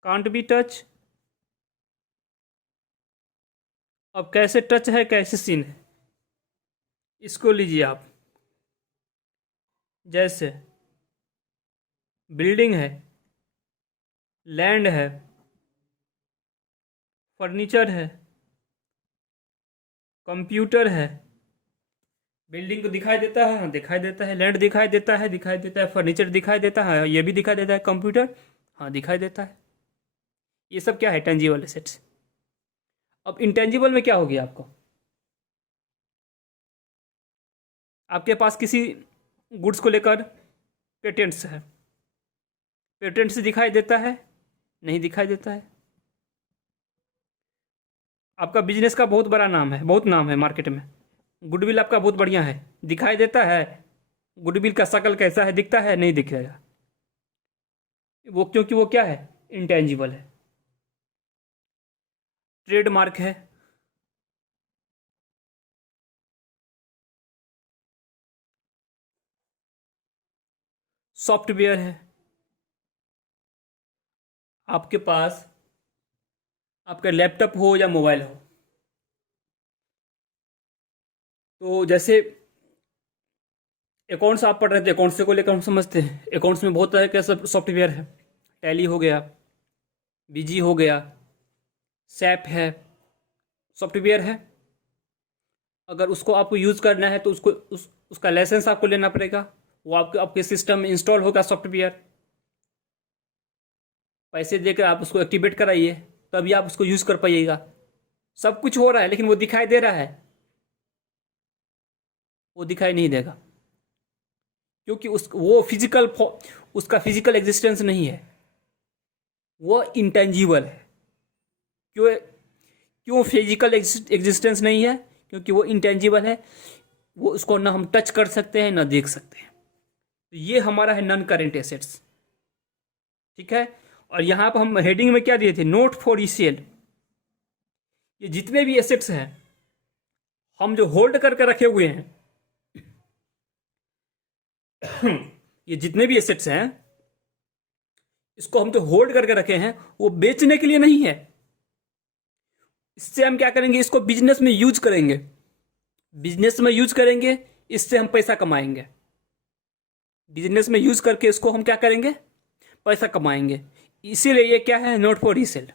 can't be touch. अब कैसे टच है, कैसे सीन है, इसको लीजिए आप। जैसे बिल्डिंग है, लैंड है, फर्नीचर है, कंप्यूटर है। बिल्डिंग को दिखाई देता है, हाँ दिखाई देता है, लैंड दिखाई देता है, दिखाई देता है, फर्नीचर दिखाई देता है, ये भी दिखाई देता है, कंप्यूटर हाँ दिखाई देता है। ये सब क्या है? Tangible assets. अब इंटेंजिबल में क्या हो गया आपको? आपके पास किसी गुड्स को लेकर पेटेंट्स है, पेटेंट्स दिखाई देता है, नहीं दिखाई देता है। आपका बिजनेस का बहुत बड़ा नाम है, बहुत नाम है मार्केट में, गुडविल आपका बहुत बढ़िया है, दिखाई देता है, गुडविल का शक्ल कैसा है, दिखता है, नहीं दिखेगा वो, क्योंकि वो क्या है? इंटेंजिबल है। ट्रेडमार्क है, सॉफ्टवेयर है, आपके पास आपका लैपटॉप हो या मोबाइल हो, तो जैसे अकाउंट्स आप पढ़ रहे थे, अकाउंट्स से को लेकर हम समझते हैं, अकाउंट्स में बहुत तरह के सब सॉफ्टवेयर है, टैली हो गया, बीजी हो गया, सैप है, सॉफ्टवेयर है। अगर उसको आपको यूज़ करना है तो उसका लाइसेंस आपको लेना पड़ेगा, वो आपके सिस्टम में इंस्टॉल होगा सॉफ्टवेयर, पैसे देकर आप उसको एक्टिवेट कराइए तभी आप उसको यूज़ कर पाइएगा। सब कुछ हो रहा है लेकिन वो दिखाई दे रहा है, वो दिखाई नहीं देगा क्योंकि उसका फिजिकल एग्जिस्टेंस नहीं है, वो इंटेंजिबल है। क्यों? क्यों फिजिकल एग्जिस्टेंस नहीं है? क्योंकि वो इंटेंजिबल है, वो उसको ना हम टच कर सकते हैं ना देख सकते हैं। तो ये हमारा है नॉन करेंट एसेट्स, ठीक है। और यहां पर हम हेडिंग में क्या दिए थे? Note for resale. ये जितने भी एसेट्स हैं हम जो होल्ड करके रखे हुए हैं ये जितने भी एसेट्स हैं इसको हम जो होल्ड करके रखे हैं वो बेचने के लिए नहीं है। इससे हम क्या करेंगे? इसको बिजनेस में यूज करेंगे, बिजनेस में यूज करेंगे, इससे हम पैसा कमाएंगे। बिजनेस में यूज करके इसको हम क्या करेंगे? पैसा कमाएंगे। इसीलिए ये क्या है? Note for resale.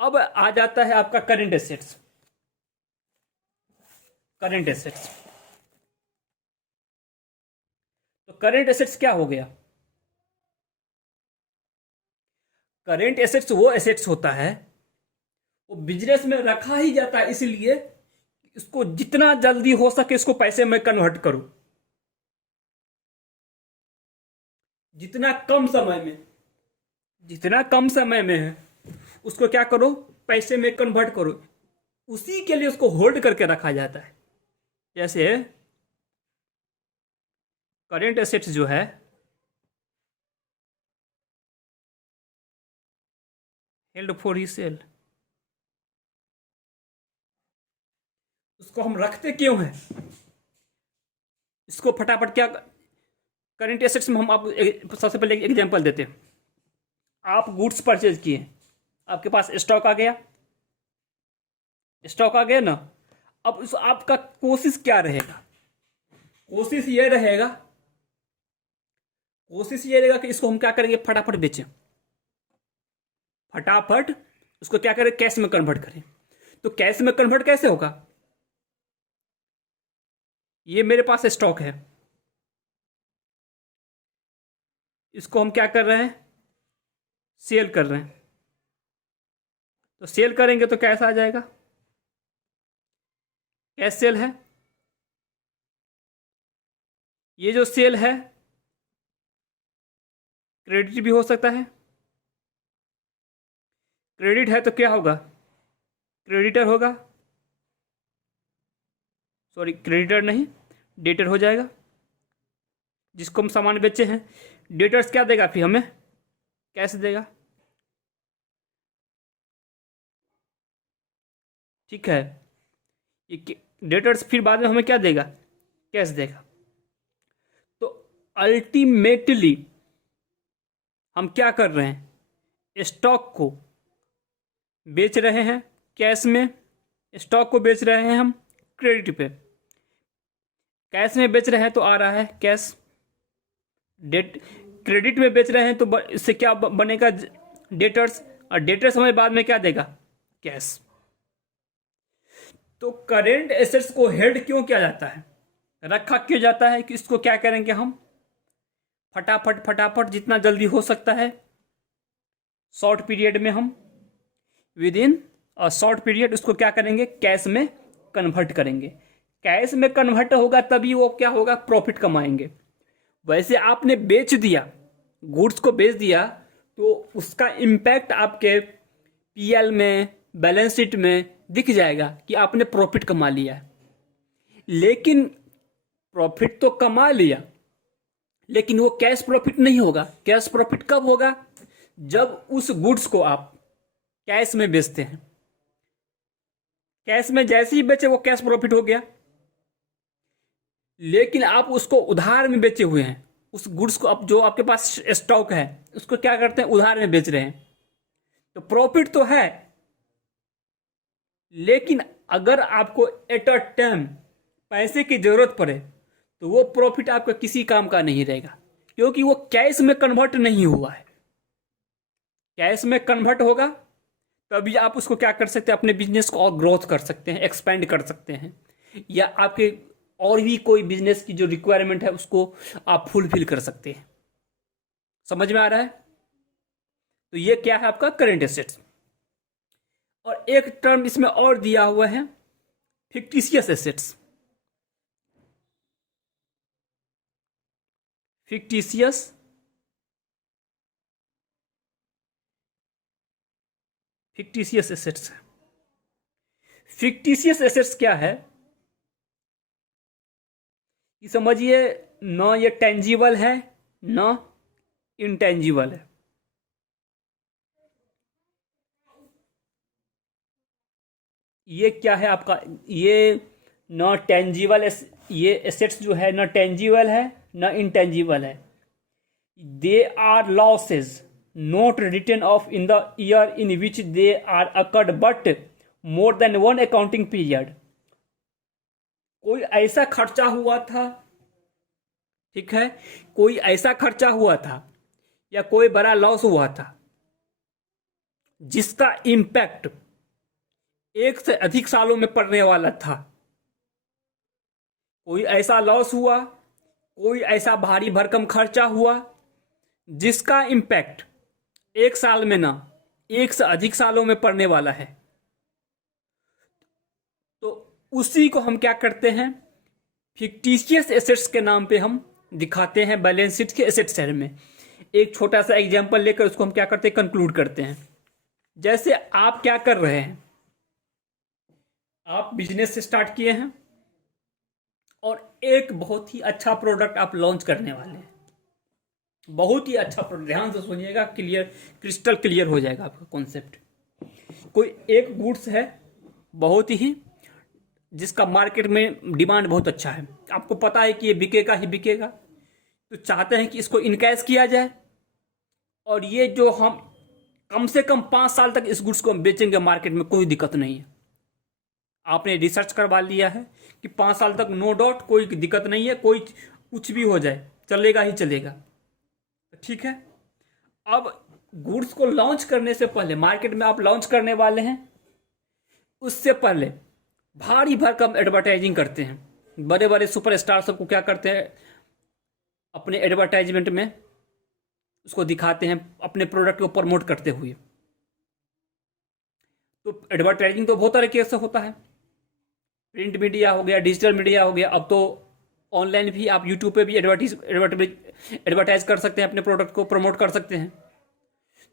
अब आ जाता है आपका करेंट एसेट्स। Current assets. तो करेंट एसेट्स क्या हो गया? करेंट एसेट्स वो एसेट्स होता है, वो बिजनेस में रखा ही जाता है इसलिए इसको जितना जल्दी हो सके इसको पैसे में कन्वर्ट करो, जितना कम समय में, जितना कम समय में है उसको क्या करो, पैसे में कन्वर्ट करो। उसी के लिए उसको होल्ड करके रखा जाता है। जैसे करेंट एसेट्स जो है, हेल्ड फॉर रीसेल, उसको हम रखते क्यों हैं? इसको फटाफट क्या, करेंट एसेट्स में हम आप सबसे पहले एक एग्जांपल देते हैं। आप गुड्स परचेज किए, आपके पास स्टॉक आ गया, स्टॉक आ गया ना। अब उस आपका कोशिश क्या रहेगा? कोशिश ये रहेगा, कोशिश ये रहेगा कि इसको हम क्या करेंगे, फटाफट बेचें, फटाफट उसको क्या करें, कैश में कन्वर्ट करें। तो कैश में कन्वर्ट कैसे होगा? ये मेरे पास स्टॉक है, इसको हम क्या कर रहे हैं, सेल कर रहे हैं। तो सेल करेंगे तो कैश आ जाएगा, कैश सेल है। ये जो सेल है क्रेडिट भी हो सकता है। क्रेडिट है तो क्या होगा, क्रेडिटर होगा, सॉरी क्रेडिटर नहीं, डेटर हो जाएगा, जिसको हम सामान बेचे हैं। डेटर्स क्या देगा फिर हमें, कैश देगा। ठीक है, ये डेटर्स फिर बाद में हमें क्या देगा, कैश देगा। तो अल्टीमेटली हम क्या कर रहे हैं, स्टॉक को बेच रहे हैं कैश में, स्टॉक को बेच रहे हैं हम क्रेडिट पे। कैश में बेच रहे हैं तो आ रहा है कैश, डेट क्रेडिट में बेच रहे हैं तो इससे क्या बनेगा, डेटर्स, और डेटर्स हमें बाद में क्या देगा, कैश। तो करेंट एसेट्स को हेल्ड क्यों किया जाता है, रखा क्यों जाता है, कि इसको क्या करेंगे हम, फटाफट फटाफट जितना जल्दी हो सकता है, शॉर्ट पीरियड में हम विद इन शॉर्ट पीरियड उसको क्या करेंगे, कैश में कन्वर्ट करेंगे। कैश में कन्वर्ट होगा तभी वो क्या होगा, प्रॉफिट कमाएंगे। वैसे आपने बेच दिया, गुड्स को बेच दिया, तो उसका इम्पैक्ट आपके पीएल में, बैलेंस शीट में दिख जाएगा कि आपने प्रॉफिट कमा लिया। लेकिन प्रॉफिट तो कमा लिया, लेकिन वो कैश प्रॉफिट नहीं होगा। कैश प्रॉफिट कब होगा, जब उस गुड्स को आप कैश में बेचते हैं। कैश में जैसे ही बेचे वो कैश प्रॉफिट हो गया। लेकिन आप उसको उधार में बेचे हुए हैं, उस गुड्स को, अब जो आपके पास स्टॉक है उसको क्या करते हैं, उधार में बेच रहे हैं, तो प्रॉफिट तो है। लेकिन अगर आपको एट अ टाइम पैसे की जरूरत पड़े तो वो प्रॉफिट आपका किसी काम का नहीं रहेगा, क्योंकि वो कैश में कन्वर्ट नहीं हुआ है। कैश में कन्वर्ट होगा तभी आप उसको क्या कर सकते हैं, अपने बिजनेस को और ग्रोथ कर सकते हैं, एक्सपेंड कर सकते हैं, या आपके और भी कोई बिजनेस की जो रिक्वायरमेंट है उसको आप फुलफिल कर सकते हैं। समझ में आ रहा है? तो ये क्या है आपका करेंट एसेट्स। और एक टर्म इसमें और दिया हुआ है, fictitious assets. Fictitious fictitious assets. Fictitious assets क्या है, ये समझिए, न ये टेंजिबल है न इंटेंजिबल है। ये क्या है आपका, ये न टेंजिबल, ये एसेट्स जो है न टेंजिबल है न इंटेंजिबल है। They are losses not written off in the year in which they are occurred but more than one accounting period. कोई ऐसा खर्चा हुआ था, ठीक है, कोई ऐसा खर्चा हुआ था या कोई बड़ा लॉस हुआ था जिसका इंपैक्ट एक से अधिक सालों में पड़ने वाला था, कोई ऐसा लॉस हुआ, कोई ऐसा भारी भरकम खर्चा हुआ जिसका इम्पैक्ट एक साल में ना, एक से अधिक सालों में पड़ने वाला है, तो उसी को हम क्या करते हैं, फिक्टिशियस एसेट्स के नाम पे हम दिखाते हैं बैलेंस शीट के एसेट साइड में। एक छोटा सा एग्जांपल लेकर उसको हम क्या करते हैं, कंक्लूड करते हैं। जैसे आप क्या कर रहे हैं, आप बिजनेस स्टार्ट किए हैं और एक बहुत ही अच्छा प्रोडक्ट आप लॉन्च करने वाले हैं। बहुत ही अच्छा प्रोडक्ट, ध्यान से सुनिएगा, क्लियर, क्रिस्टल क्लियर हो जाएगा आपका कॉन्सेप्ट। कोई एक गुड्स है बहुत ही, जिसका मार्केट में डिमांड बहुत अच्छा है, आपको पता है कि ये बिकेगा ही बिकेगा, तो चाहते हैं कि इसको इनकैश किया जाए और ये जो हम कम से कम 5 साल तक इस गुड्स को हम बेचेंगे मार्केट में, कोई दिक्कत नहीं है। आपने रिसर्च करवा लिया है कि 5 साल तक नो डाउट कोई दिक्कत नहीं है, कोई कुछ भी हो जाए चलेगा ही चलेगा, ठीक है। अब गुड्स को लॉन्च करने से पहले, मार्केट में आप लॉन्च करने वाले हैं, उससे पहले भारी भरकम एडवर्टाइजिंग करते हैं। बड़े बड़े सुपरस्टार सबको क्या करते हैं, अपने एडवर्टाइजमेंट में उसको दिखाते हैं, अपने प्रोडक्ट को प्रमोट करते हुए। तो एडवर्टाइजिंग तो बहुत तरीके से होता है, प्रिंट मीडिया हो गया, डिजिटल मीडिया हो गया, अब तो ऑनलाइन भी आप यूट्यूब पे भी एडवर्टाइज कर सकते हैं, अपने प्रोडक्ट को प्रमोट कर सकते हैं।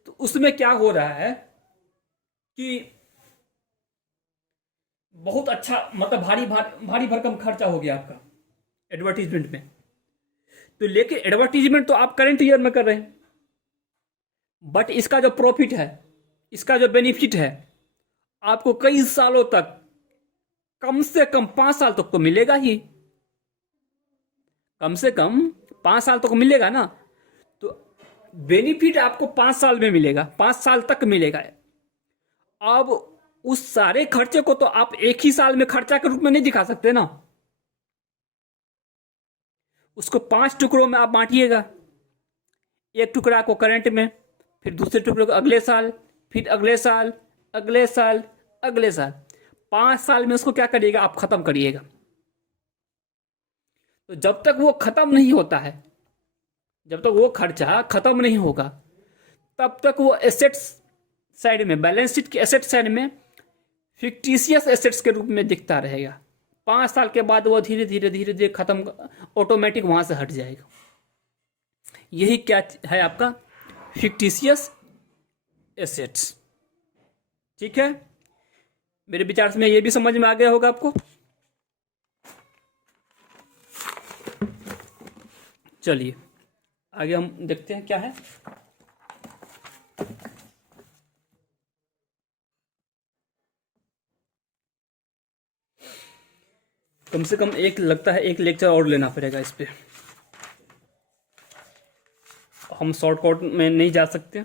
तो उसमें क्या हो रहा है कि बहुत अच्छा, मतलब भारी भरकम खर्चा हो गया आपका एडवर्टीजमेंट में। तो लेकिन एडवर्टीजमेंट तो आप करंट ईयर में कर रहे हैं, बट इसका जो प्रॉफिट है, इसका जो बेनिफिट है, आपको कई सालों तक, कम से कम 5 साल तक तो मिलेगा ही, कम से कम 5 साल तक मिलेगा ना। तो बेनिफिट आपको 5 साल में मिलेगा, 5 साल तक मिलेगा। अब उस सारे खर्चे को तो आप एक ही साल में खर्चा के रूप में नहीं दिखा सकते ना, उसको 5 टुकड़ों में आप बांटिएगा। एक टुकड़ा को करंट में, फिर दूसरे टुकड़े को अगले साल, फिर अगले साल, अगले साल, अगले साल, 5 साल में उसको क्या करिएगा, आप खत्म करिएगा। तो जब तक वो खत्म नहीं होता है, जब तक वो खर्चा खत्म नहीं होगा, तब तक वो एसेट्स साइड में, बैलेंस शीट के एसेट साइड में फिक्टिशियस एसेट्स के रूप में दिखता रहेगा। 5 साल के बाद वो धीरे धीरे धीरे धीरे खत्म, ऑटोमेटिक वहां से हट जाएगा। यही क्या है आपका फिक्टिशियस एसेट्स, ठीक है। मेरे विचार से ये भी समझ में आ गया होगा आपको। चलिए आगे हम देखते हैं क्या है। कम से कम एक, लगता है एक लेक्चर और लेना पड़ेगा इस पे, हम शॉर्टकट में नहीं जा सकते,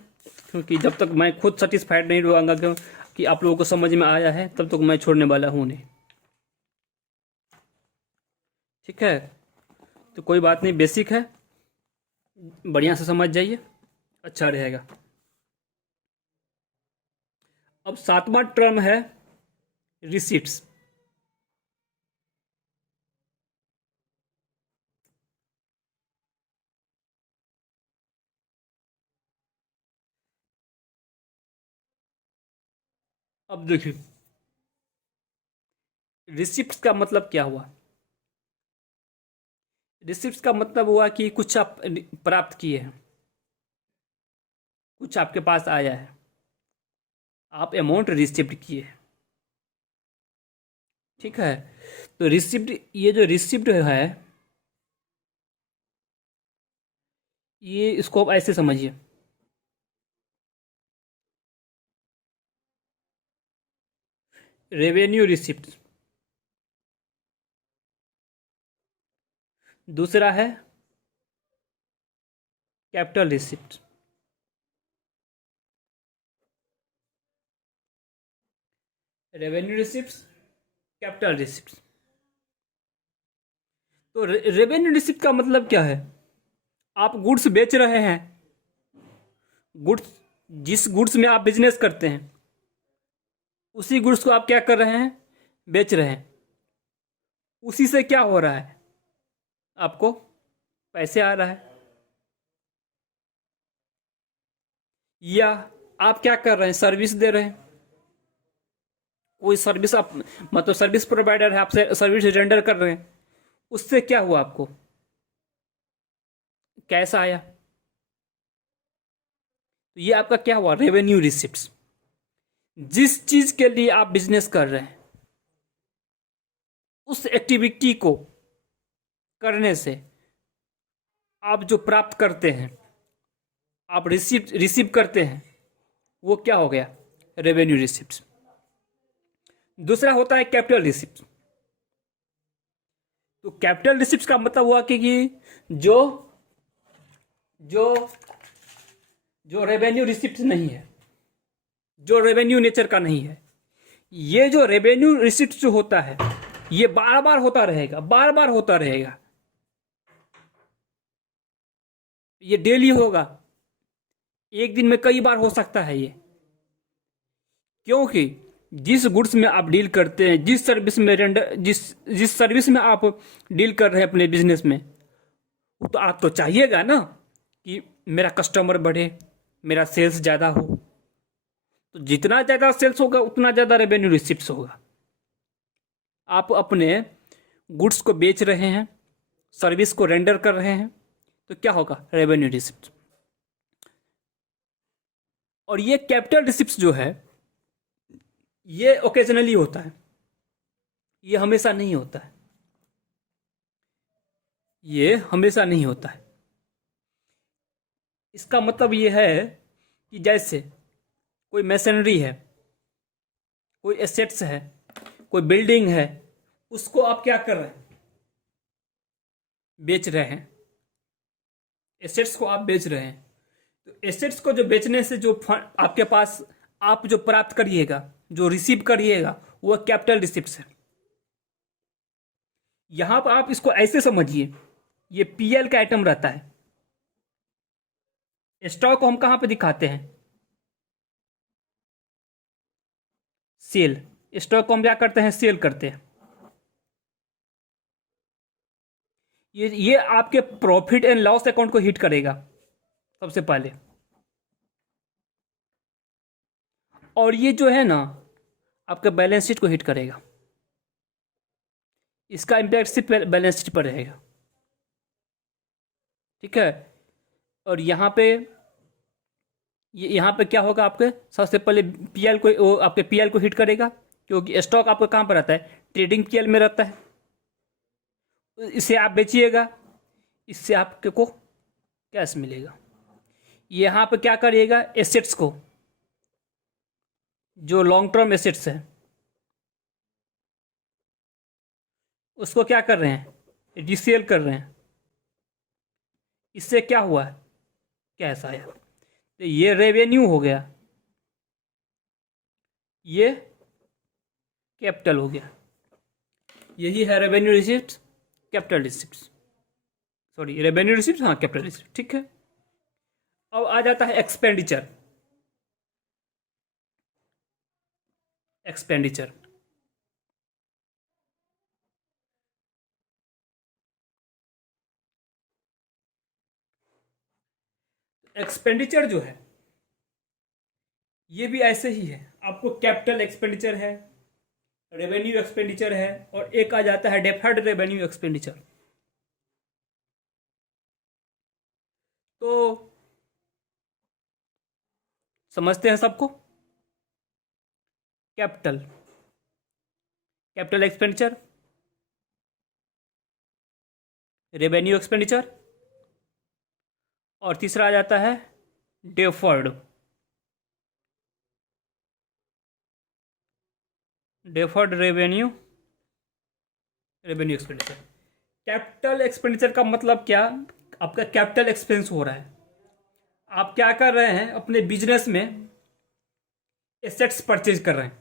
क्योंकि जब तक मैं खुद सेटिस्फाइड नहीं रहूँगा कि आप लोगों को समझ में आया है, तब तक मैं छोड़ने वाला हूँ नहीं, ठीक है। तो कोई बात नहीं, बेसिक है, बढ़िया से समझ जाइए, अच्छा रहेगा। अब 7वां टर्म है रिसीट्स। अब देखिए, रिसिप्ट का मतलब क्या हुआ। रिसिप्ट का मतलब हुआ कि कुछ आप प्राप्त किए हैं, कुछ आपके पास आया है, आप अमाउंट रिसिप्ट किए हैं, ठीक है। तो रिसिप्ट, ये जो रिसिप्ट है, ये इसको आप ऐसे समझिए, रेवेन्यू रिसिप्ट। दूसरा है capital receipt. Revenue receipt, capital receipt. तो रेवेन्यू रिसिप्ट का मतलब क्या है, आप गुड्स बेच रहे हैं, गुड्स, जिस गुड्स में आप बिजनेस करते हैं, उसी गुड्स को आप क्या कर रहे हैं, बेच रहे हैं। उसी से क्या हो रहा है, आपको पैसे आ रहा है, या आप क्या कर रहे हैं, सर्विस दे रहे हैं। कोई सर्विस आप, मतलब सर्विस प्रोवाइडर है, आपसे सर्विस रेंडर कर रहे हैं, उससे क्या हुआ, आपको कैसा आया। तो ये आपका क्या हुआ, रेवेन्यू रिसिप्ट्स। जिस चीज के लिए आप बिजनेस कर रहे हैं, उस एक्टिविटी को करने से आप जो प्राप्त करते हैं, आप रिसीव करते हैं, वो क्या हो गया, रेवेन्यू रिसिप्ट्स। दूसरा होता है कैपिटल रिसिप्ट। तो कैपिटल रिसिप्ट का मतलब हुआ कि जो जो जो रेवेन्यू रिसिप्ट नहीं है, जो रेवेन्यू नेचर का नहीं है। ये जो रेवेन्यू रिसिप्ट जो होता है, ये बार बार होता रहेगा, बार बार होता रहेगा। ये डेली होगा, एक दिन में कई बार हो सकता है ये, क्योंकि जिस गुड्स में आप डील करते हैं, जिस सर्विस में जिस सर्विस में आप डील कर रहे हैं अपने बिजनेस में, वो तो आप तो चाहिएगा ना कि मेरा कस्टमर बढ़े, मेरा सेल्स ज़्यादा हो। तो जितना ज़्यादा सेल्स होगा उतना ज़्यादा रेवेन्यू रिसिप्ट्स होगा। आप अपने गुड्स को बेच रहे हैं, सर्विस को रेंडर कर रहे हैं, तो क्या होगा, रेवेन्यू रिसिप्ट। और ये कैपिटल रिसिप्ट्स जो है, ये ओकेजनली होता है, ये हमेशा नहीं होता है, ये हमेशा नहीं होता है। इसका मतलब ये है कि जैसे कोई मशीनरी है, कोई एसेट्स है, कोई बिल्डिंग है, उसको आप क्या कर रहे हैं, बेच रहे हैं। एसेट्स को आप बेच रहे हैं, तो एसेट्स को जो बेचने से जो फंड आपके पास आप जो प्राप्त करिएगा, जो रिसीव करिएगा, वो कैपिटल रिसिप्ट्स है। यहां पर आप इसको ऐसे समझिए, ये पीएल का आइटम रहता है। स्टॉक को हम कहां पे दिखाते हैं, सेल। स्टॉक को हम क्या करते हैं, सेल करते हैं। ये आपके प्रॉफिट एंड लॉस अकाउंट को हिट करेगा सबसे पहले। और ये जो है ना, आपके बैलेंस शीट को हिट करेगा। इसका इम्पैक्ट सिर्फ बैलेंस शीट पर रहेगा, ठीक है। और यहाँ पे क्या होगा, आपके सबसे पहले पीएल को, वो आपके पीएल को हिट करेगा, क्योंकि स्टॉक आपका कहाँ पर रहता है, ट्रेडिंग पीएल में रहता है। इसे आप बेचिएगा, इससे आपको कैश मिलेगा। यहाँ पे क्या करिएगा, एसेट्स को, जो लॉन्ग टर्म एसेट्स है, उसको क्या कर रहे हैं, रीसेल कर रहे हैं। इससे क्या हुआ, कैश आया। तो ये रेवेन्यू हो गया, ये कैपिटल हो गया। यही है revenue receipt, capital receipt, sorry revenue receipt, हाँ कैपिटल रिसिप्ट, ठीक है। अब आ जाता है एक्सपेंडिचर। एक्सपेंडिचर एक्सपेंडिचर जो है, ये भी ऐसे ही है। आपको कैपिटल एक्सपेंडिचर है, रेवेन्यू एक्सपेंडिचर है, और एक आ जाता है डेफर्ड रेवेन्यू एक्सपेंडिचर। तो समझते हैं सबको, कैपिटल एक्सपेंडिचर, रेवेन्यू एक्सपेंडिचर, और तीसरा आ जाता है deferred revenue expenditure. Capital expenditure का मतलब क्या, आपका कैपिटल एक्सपेंस हो रहा है। आप क्या कर रहे हैं, अपने बिजनेस में एसेट्स परचेज कर रहे हैं,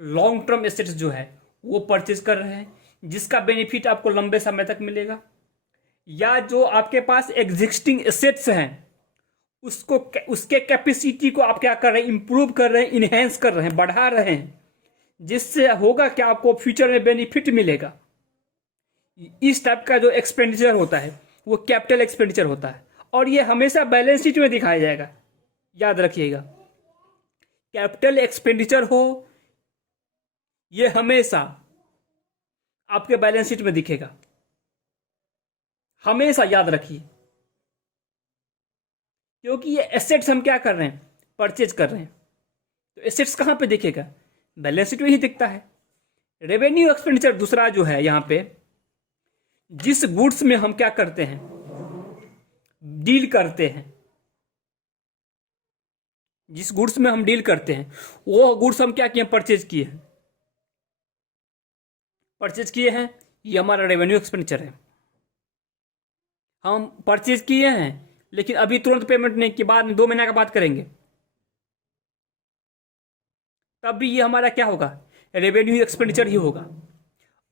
लॉन्ग टर्म एसेट्स जो है वो परचेज कर रहे हैं, जिसका बेनिफिट आपको लंबे समय तक मिलेगा। या जो आपके पास एग्जिस्टिंग एसेट्स हैं, उसको, उसके कैपेसिटी को आप क्या कर रहे हैं, इंप्रूव कर रहे हैं, इनहेंस कर रहे हैं, बढ़ा रहे हैं, जिससे होगा क्या, आपको फ्यूचर में बेनिफिट मिलेगा। इस टाइप का जो एक्सपेंडिचर होता है वो कैपिटल एक्सपेंडिचर होता है, और ये हमेशा बैलेंस शीट में दिखाया जाएगा। याद रखिएगा, कैपिटल एक्सपेंडिचर हो ये हमेशा आपके बैलेंस शीट में दिखेगा, हमेशा याद रखिए। क्योंकि ये एसेट्स हम क्या कर रहे हैं, परचेज कर रहे हैं, तो एसेट्स कहां पे दिखेगा, बैलेंस शीट में ही दिखता है। रेवेन्यू एक्सपेंडिचर दूसरा जो है यहां पे, जिस गुड्स में हम क्या करते हैं, डील करते हैं, जिस गुड्स में हम डील करते हैं वो गुड्स हम क्या किए, परचेज किए हैं, परचेज किए हैं, ये हमारा रेवेन्यू एक्सपेंडिचर है। हम परचेज किए हैं लेकिन अभी तुरंत पेमेंट नहीं की, बाद में 2 महीने का बात करेंगे, तब भी ये हमारा क्या होगा, रेवेन्यू एक्सपेंडिचर ही होगा।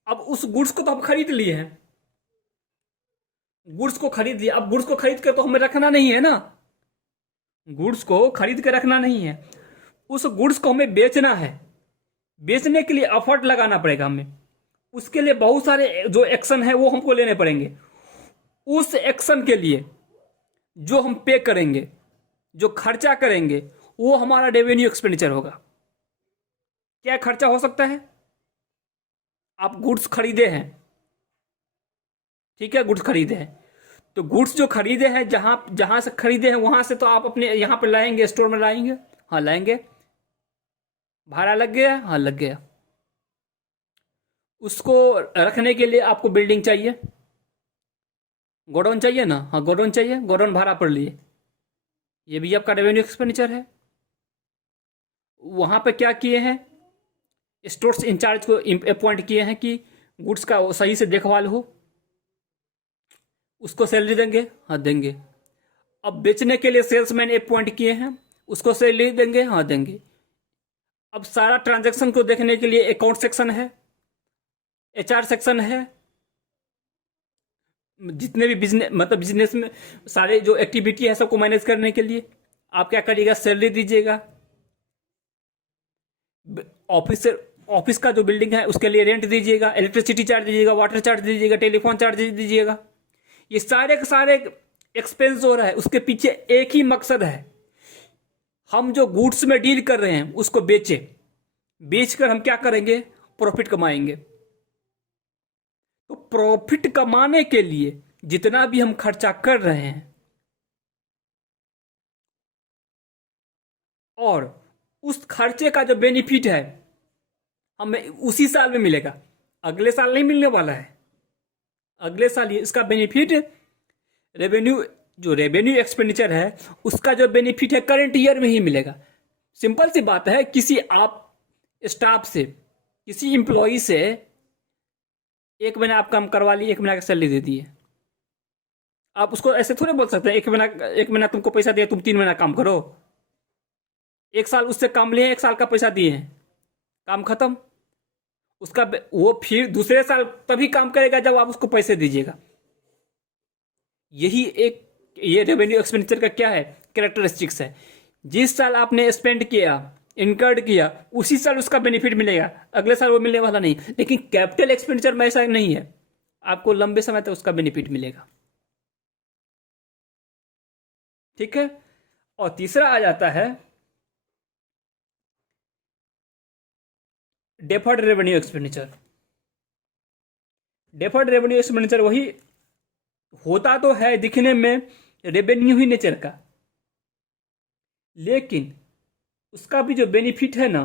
अब उस गुड्स को तो हम खरीद लिए हैं, गुड्स को खरीद लिया, अब गुड्स को खरीद कर तो हमें रखना नहीं है ना, गुड्स को खरीद कर रखना नहीं है, उस गुड्स को हमें बेचना है। बेचने के लिए एफर्ट लगाना पड़ेगा हमें, उसके लिए बहुत सारे जो एक्शन है वो हमको लेने पड़ेंगे। उस एक्शन के लिए जो हम पे करेंगे, जो खर्चा करेंगे, वो हमारा रेवेन्यू एक्सपेंडिचर होगा। क्या खर्चा हो सकता है, आप गुड्स खरीदे हैं, ठीक है, गुड्स खरीदे हैं, तो गुड्स जो खरीदे हैं, जहां जहां से खरीदे हैं वहां से तो आप अपने यहां पर लाएंगे, स्टोर में लाएंगे, हाँ लाएंगे, भाड़ा लग गया, हाँ लग गया। उसको रखने के लिए आपको बिल्डिंग चाहिए, गोडाउन चाहिए ना, हाँ गोडाउन चाहिए, गोडाउन भाड़ा पर लिए, ये भी आपका रेवेन्यू एक्सपेंडिचर है। वहां पे क्या किए हैं, स्टोर्स इंचार्ज को अपॉइंट किए हैं कि गुड्स का सही से देखभाल हो, उसको सैलरी देंगे, हाँ देंगे। अब बेचने के लिए सेल्समैन अपॉइंट किए हैं, उसको सैलरी देंगे, हाँ देंगे। अब सारा ट्रांजैक्शन को देखने के लिए अकाउंट सेक्शन है, एचआर सेक्शन है, जितने भी बिजनेस मतलब बिजनेस में सारे जो एक्टिविटी है सबको मैनेज करने के लिए आप क्या करिएगा, सैलरी दीजिएगा। ऑफिस का जो बिल्डिंग है उसके लिए रेंट दीजिएगा, इलेक्ट्रिसिटी चार्ज दीजिएगा, वाटर चार्ज दीजिएगा, टेलीफोन चार्ज दीजिएगा। ये सारे के सारे एक्सपेंस हो रहा है, उसके पीछे एक ही मकसद है, हम जो गुड्स में डील कर रहे हैं उसको बेचकर हम क्या करेंगे, प्रॉफिट कमाएंगे। तो प्रॉफिट कमाने के लिए जितना भी हम खर्चा कर रहे हैं और उस खर्चे का जो बेनिफिट है हमें उसी साल में मिलेगा, अगले साल नहीं मिलने वाला है, अगले साल ये इसका बेनिफिट रेवेन्यू एक्सपेंडिचर है उसका जो बेनिफिट है करंट ईयर में ही मिलेगा। सिंपल सी बात है, किसी आप स्टाफ से, किसी इंप्लॉई से 1 महीना आप काम करवा लिए, 1 महीना का सैलरी दे दिए, आप उसको ऐसे थोड़े बोल सकते हैं 1 महीना तुमको पैसा दिया, तुम 3 महीना काम करो। 1 साल उससे काम लिए, 1 साल का पैसा दिए हैं, काम खत्म। उसका वो फिर दूसरे साल तभी काम करेगा जब आप उसको पैसे दीजिएगा। ये रेवेन्यू एक्सपेंडिचर का क्या है, कैरेक्टरिस्टिक्स है। जिस साल आपने स्पेंड किया, इनकर्ड किया, उसी साल उसका बेनिफिट मिलेगा, अगले साल वो मिलने वाला नहीं। लेकिन कैपिटल एक्सपेंडिचर में ऐसा नहीं है, आपको लंबे समय तक उसका बेनिफिट मिलेगा, ठीक है। और तीसरा आ जाता है deferred revenue expenditure. Deferred revenue expenditure वही होता तो है दिखने में रेवेन्यू ही नेचर का, लेकिन उसका भी जो बेनिफिट है ना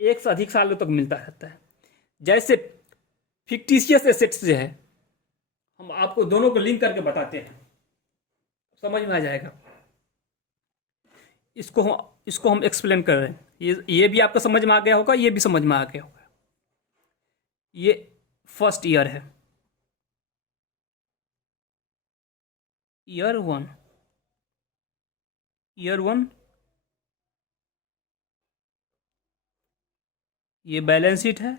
1 से अधिक सालों तक मिलता रहता है। जैसे फिक्टिशियस एसेट्स जो है, हम आपको दोनों को लिंक करके बताते हैं, समझ में आ जाएगा। इसको हम एक्सप्लेन कर रहे हैं, ये भी आपको समझ में आ गया होगा, ये भी समझ में आ गया होगा। ये फर्स्ट ईयर है, ईयर वन, ये बैलेंस शीट है,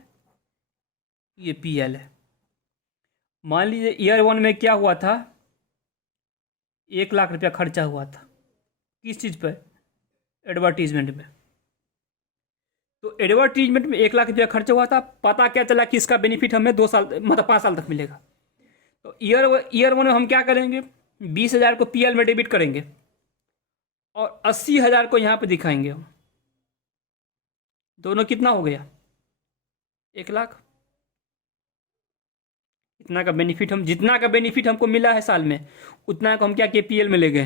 ये पीएल है। मान लीजिए ईयर 1 में क्या हुआ था, 1 लाख रुपया खर्चा हुआ था, किस चीज़ पर, एडवर्टीजमेंट में। तो एडवर्टीजमेंट में 1 लाख रुपया खर्चा हुआ था, पता क्या चला कि इसका बेनिफिट हमें 2 साल मतलब 5 साल तक मिलेगा। तो ईयर वन में हम क्या करेंगे, 20,000 को पीएल में डेबिट करेंगे और 80,000 को यहाँ पे दिखाएंगे हम। दोनों कितना हो गया, 1,00,000। इतना का बेनिफिट हम, जितना का बेनिफिट हमको मिला है साल में, उतना को हम क्या किए, पीएल में ले गए।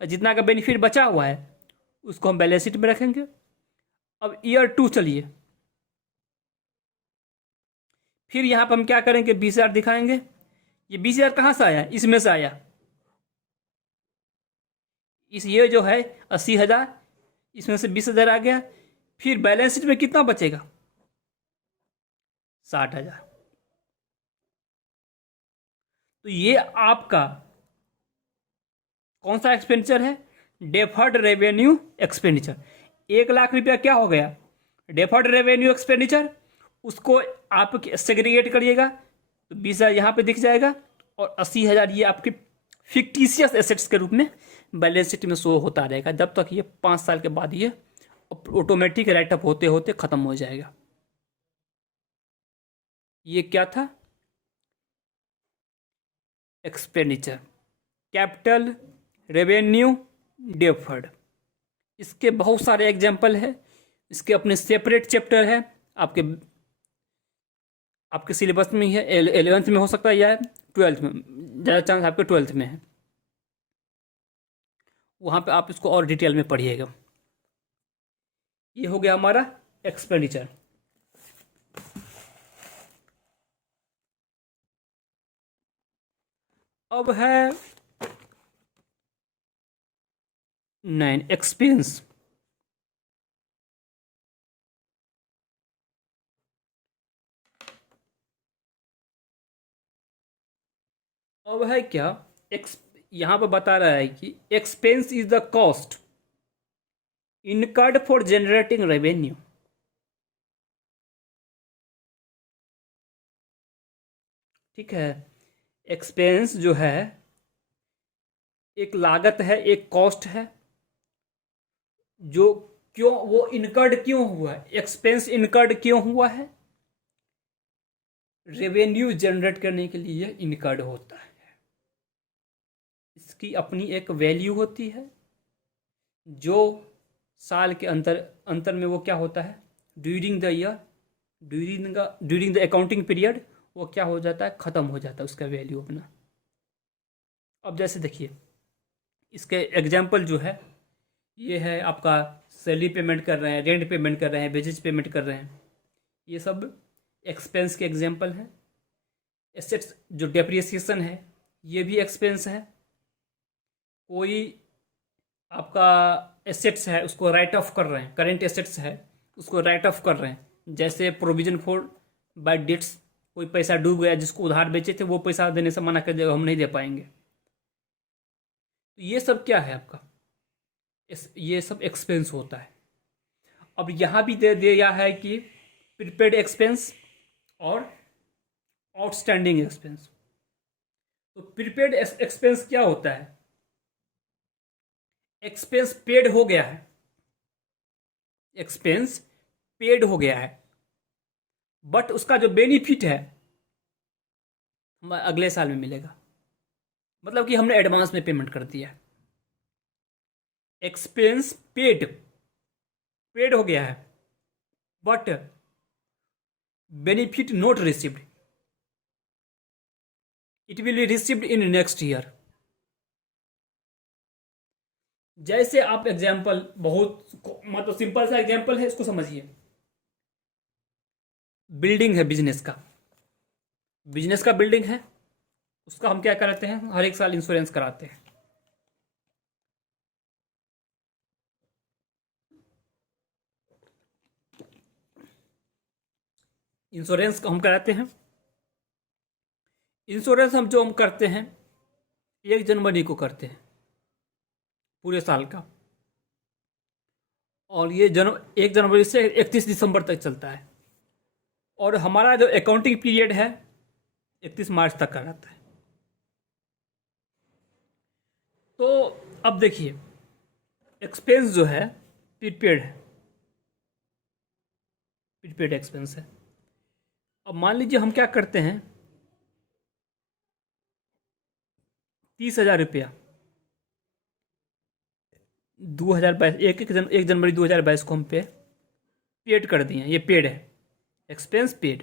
और जितना का बेनिफिट बचा हुआ है उसको हम बैलेंस शीट में रखेंगे। अब ईयर 2 चलिए, फिर यहाँ पर हम क्या करेंगे, 20,000 दिखाएंगे। ये 20,000 कहाँ से आया, इसमें से आया। ये जो है 80,000, इसमें से 20,000 आ गया। फिर बैलेंस शीट में कितना बचेगा, 60,000। तो ये आपका कौन सा एक्सपेंडिचर है, डेफर्ड रेवेन्यू एक्सपेंडिचर। 1,00,000 रुपया क्या हो गया, डेफर्ड रेवेन्यू एक्सपेंडिचर। उसको आप सेग्रीगेट करिएगा तो 20,000 यहाँ पे दिख जाएगा और 80,000 ये आपके फिक्टिशियस एसेट्स के रूप में बैलेंस शीट में शो होता रहेगा, जब तक ये 5 साल के बाद ये ऑटोमेटिक राइटअप होते होते खत्म हो जाएगा। ये क्या था, एक्सपेंडिचर, कैपिटल, रेवेन्यू, डेफर्ड। इसके बहुत सारे एग्जाम्पल है, इसके अपने सेपरेट चैप्टर है। आपके सिलेबस में ही है, 11th में हो सकता है या 12th में, ज़्यादा चांस आपके 12th में है। वहाँ पे आप इसको और डिटेल में पढ़िएगा। ये हो गया हमारा एक्सपेंडिचर। अब है 9 एक्सपेंस। अब है क्या, यहां पर बता रहा है कि expense is the cost incurred for generating revenue. ठीक है, एक्सपेंस जो है एक लागत है, एक कॉस्ट है, जो क्यों वो इनकर्ड क्यों हुआ है, एक्सपेंस इनकर्ड क्यों हुआ है, रेवेन्यू जनरेट करने के लिए इनकर्ड होता है। इसकी अपनी एक वैल्यू होती है, जो साल के अंतर में वो क्या होता है, during the year, during the accounting period वो क्या हो जाता है, ख़त्म हो जाता है उसका वैल्यू अपना। अब जैसे देखिए, इसके एग्जाम्पल जो है, ये है आपका सैलरी पेमेंट कर रहे हैं, रेंट पेमेंट कर रहे हैं, वेजेज पेमेंट कर रहे हैं, ये सब एक्सपेंस के एग्जाम्पल हैं। एसेट्स जो डेप्रिसिएशन है ये भी एक्सपेंस है। कोई आपका एसेट्स है उसको राइट ऑफ कर रहे हैं, करेंट एसेट्स है उसको राइट ऑफ कर रहे हैं, जैसे प्रोविजन फॉर बाय डेट्स, कोई पैसा डूब गया, जिसको उधार बेचे थे वो पैसा देने से मना कर देगा, हम नहीं दे पाएंगे। तो ये सब क्या है आपका, ये सब एक्सपेंस होता है। अब यहाँ भी दे दिया है कि प्रीपेड एक्सपेंस और आउटस्टैंडिंग एक्सपेंस। तो प्रीपेड एक्सपेंस क्या होता है, एक्सपेंस पेड हो गया है, एक्सपेंस पेड हो गया है, बट उसका जो बेनिफिट है अगले साल में मिलेगा, मतलब कि हमने एडवांस में पेमेंट कर दिया है। एक्सपेंस पेड हो गया है, but benefit not received, it will be received in next year. जैसे आप एग्जाम्पल, बहुत मतलब सिंपल सा एग्जाम्पल है, इसको समझिए। बिल्डिंग है बिजनेस का बिल्डिंग है, उसका हम क्या कराते हैं, हर एक साल इंश्योरेंस कराते हैं। इंश्योरेंस हम कराते हैं, इंश्योरेंस हम करते हैं 1 जनवरी को करते हैं पूरे साल का, और ये 1 जनवरी से 31 दिसंबर तक चलता है, और हमारा जो अकाउंटिंग पीरियड है 31 मार्च तक का रहता है। तो अब देखिए, एक्सपेंस जो है प्रीपेड है, प्रीपेड एक्सपेंस है। अब मान लीजिए हम क्या करते हैं, 30,000 रुपया 2022 1 जनवरी 2022 को हम पे पेड कर दिए, ये पेड है, एक्सपेंस पेड,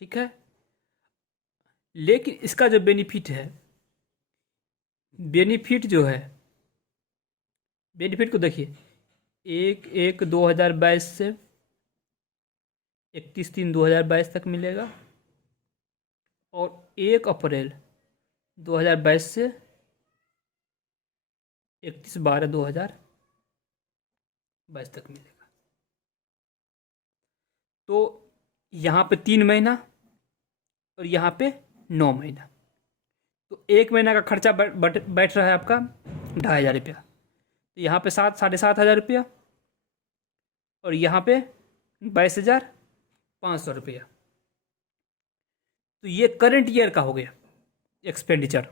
ठीक है। लेकिन इसका जो बेनिफिट है, बेनिफिट जो है, बेनिफिट को देखिए, 1/1/2022 से 31/3/2022 तक मिलेगा, और 1 अप्रैल 2022 से 31/12/2022 तक मिलेगा। तो यहाँ पे 3 महीना और यहाँ पे 9 महीना, तो 1 महीना का खर्चा बैठ रहा है आपका 2,500 रुपया, तो यहाँ पे 7,500 रुपया, और यहाँ पे 22,500 रुपया। तो ये करंट ईयर का हो गया एक्सपेंडिचर,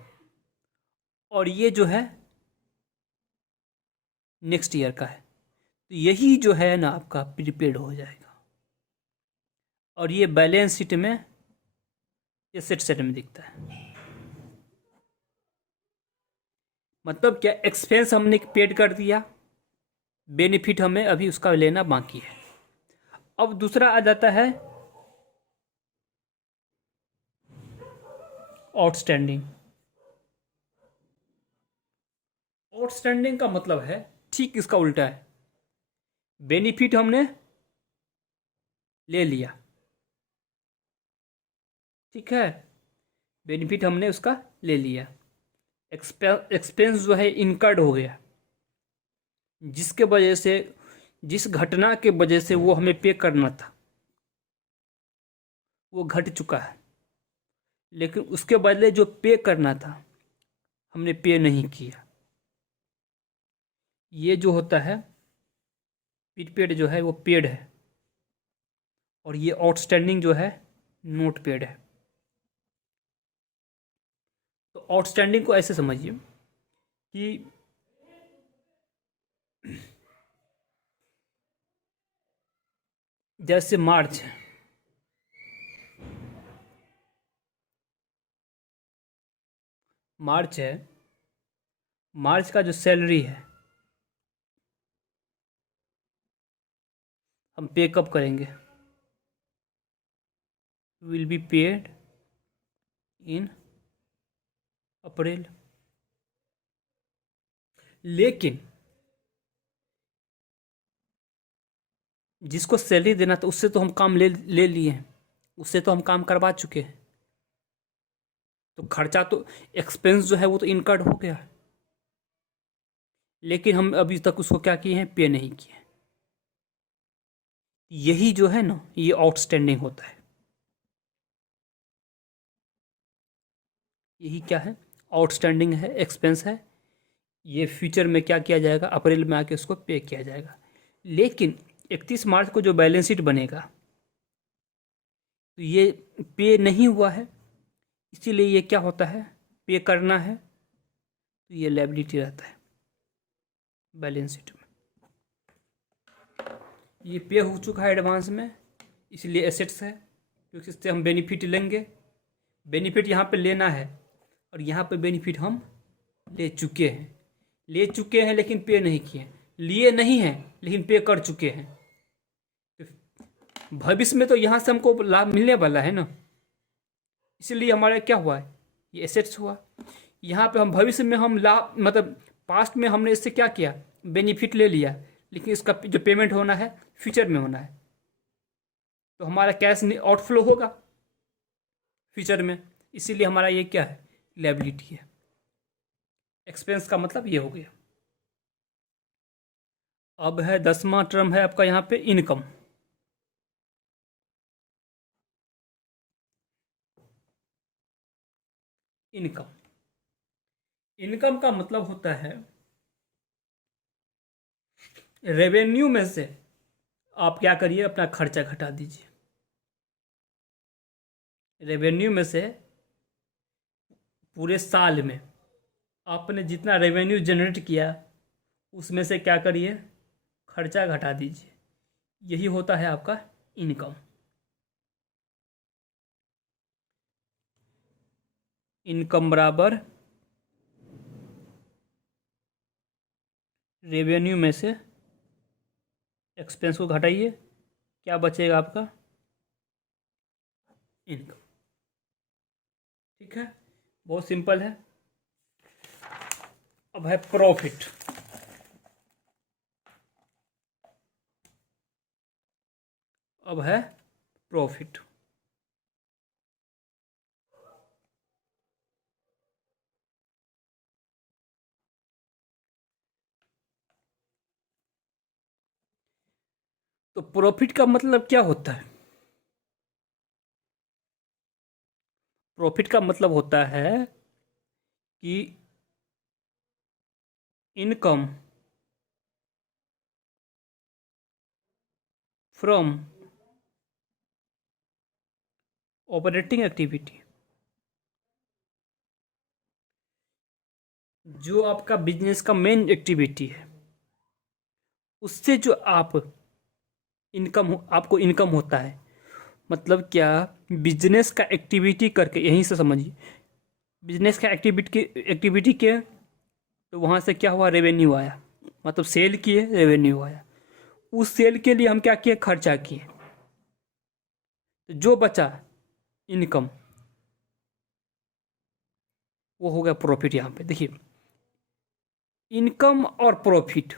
और ये जो है नेक्स्ट ईयर का है। तो यही जो है ना आपका प्रीपेड हो जाएगा, और ये बैलेंस शीट में एसेट साइड में दिखता है। मतलब क्या, एक्सपेंस हमने पेड कर दिया, बेनिफिट हमें अभी उसका लेना बाकी है। अब दूसरा आ जाता है आउटस्टैंडिंग। आउटस्टैंडिंग का मतलब है ठीक इसका उल्टा है, बेनिफिट हमने ले लिया, ठीक है, बेनिफिट हमने उसका ले लिया, एक्सपेंस जो है इनकर्ड हो गया, जिसके वजह से, जिस घटना के वजह से वो हमें पे करना था वो घट चुका है, लेकिन उसके बदले जो पे करना था हमने पे नहीं किया। ये जो होता है प्रीपेड जो है वो पेड है, और ये आउटस्टैंडिंग जो है नोट पेड है। तो आउटस्टैंडिंग को ऐसे समझिए कि जैसे मार्च है, मार्च का जो सैलरी है हम पे कब करेंगे, विल बी पेड इन अप्रैल। लेकिन जिसको सैलरी देना था उससे तो हम काम ले लिए हैं, उससे तो हम काम करवा चुके हैं, तो खर्चा तो, एक्सपेंस जो है वो तो इनकर्ड हो गया, लेकिन हम अभी तक उसको क्या किए हैं, पे नहीं किए। यही जो है ना, ये आउटस्टैंडिंग होता है। यही क्या है, आउटस्टैंडिंग है, एक्सपेंस है। ये फ्यूचर में क्या किया जाएगा, अप्रैल में आके उसको पे किया जाएगा। लेकिन 31 मार्च को जो बैलेंस शीट बनेगा तो ये पे नहीं हुआ है, इसीलिए ये क्या होता है, पे करना है, तो ये लायबिलिटी रहता है बैलेंस शीट में। ये पे हो चुका है एडवांस में, इसलिए एसेट्स है, क्योंकि इससे हम बेनिफिट लेंगे। बेनिफिट यहाँ पे लेना है, और यहाँ पे बेनिफिट हम ले चुके हैं, लेकिन पे नहीं किए, लिए नहीं हैं लेकिन पे कर चुके हैं। तो भविष्य में तो यहाँ से हमको लाभ मिलने वाला है ना, इसलिए हमारा क्या हुआ है, ये एसेट्स हुआ। यहाँ पे हम भविष्य में हम लाभ, मतलब पास्ट में हमने इससे क्या किया, बेनिफिट ले लिया, लेकिन इसका जो पेमेंट होना है फ्यूचर में होना है, तो हमारा कैश आउटफ्लो होगा फ्यूचर में, इसीलिए हमारा ये क्या है, लायबिलिटी है। एक्सपेंस का मतलब ये हो गया। अब है 10वां टर्म है आपका यहाँ पे इनकम। इनकम का मतलब होता है रेवेन्यू में से आप क्या करिए, अपना खर्चा घटा दीजिए। रेवेन्यू में से पूरे साल में आपने जितना रेवेन्यू जनरेट किया उसमें से क्या करिए, खर्चा घटा दीजिए। यही होता है आपका इनकम। इनकम बराबर रेवेन्यू में से एक्सपेंस को घटाइए, क्या बचेगा आपका? इनकम। ठीक है, बहुत सिंपल है। अब है प्रॉफिट। अब है प्रॉफिट। तो प्रॉफिट का मतलब क्या होता है? प्रॉफिट का मतलब होता है कि इनकम फ्रॉम ऑपरेटिंग एक्टिविटी, जो आपका बिजनेस का मेन एक्टिविटी है, उससे जो आप आपको इनकम होता है। मतलब क्या? बिजनेस का एक्टिविटी करके, यहीं से समझिए, बिजनेस का एक्टिविटी के तो वहाँ से क्या हुआ? रेवेन्यू आया। मतलब सेल किए, रेवेन्यू आया। उस सेल के लिए हम क्या किए? खर्चा किए। तो जो बचा इनकम, वो हो गया प्रॉफिट। यहाँ पे देखिए, इनकम और प्रॉफिट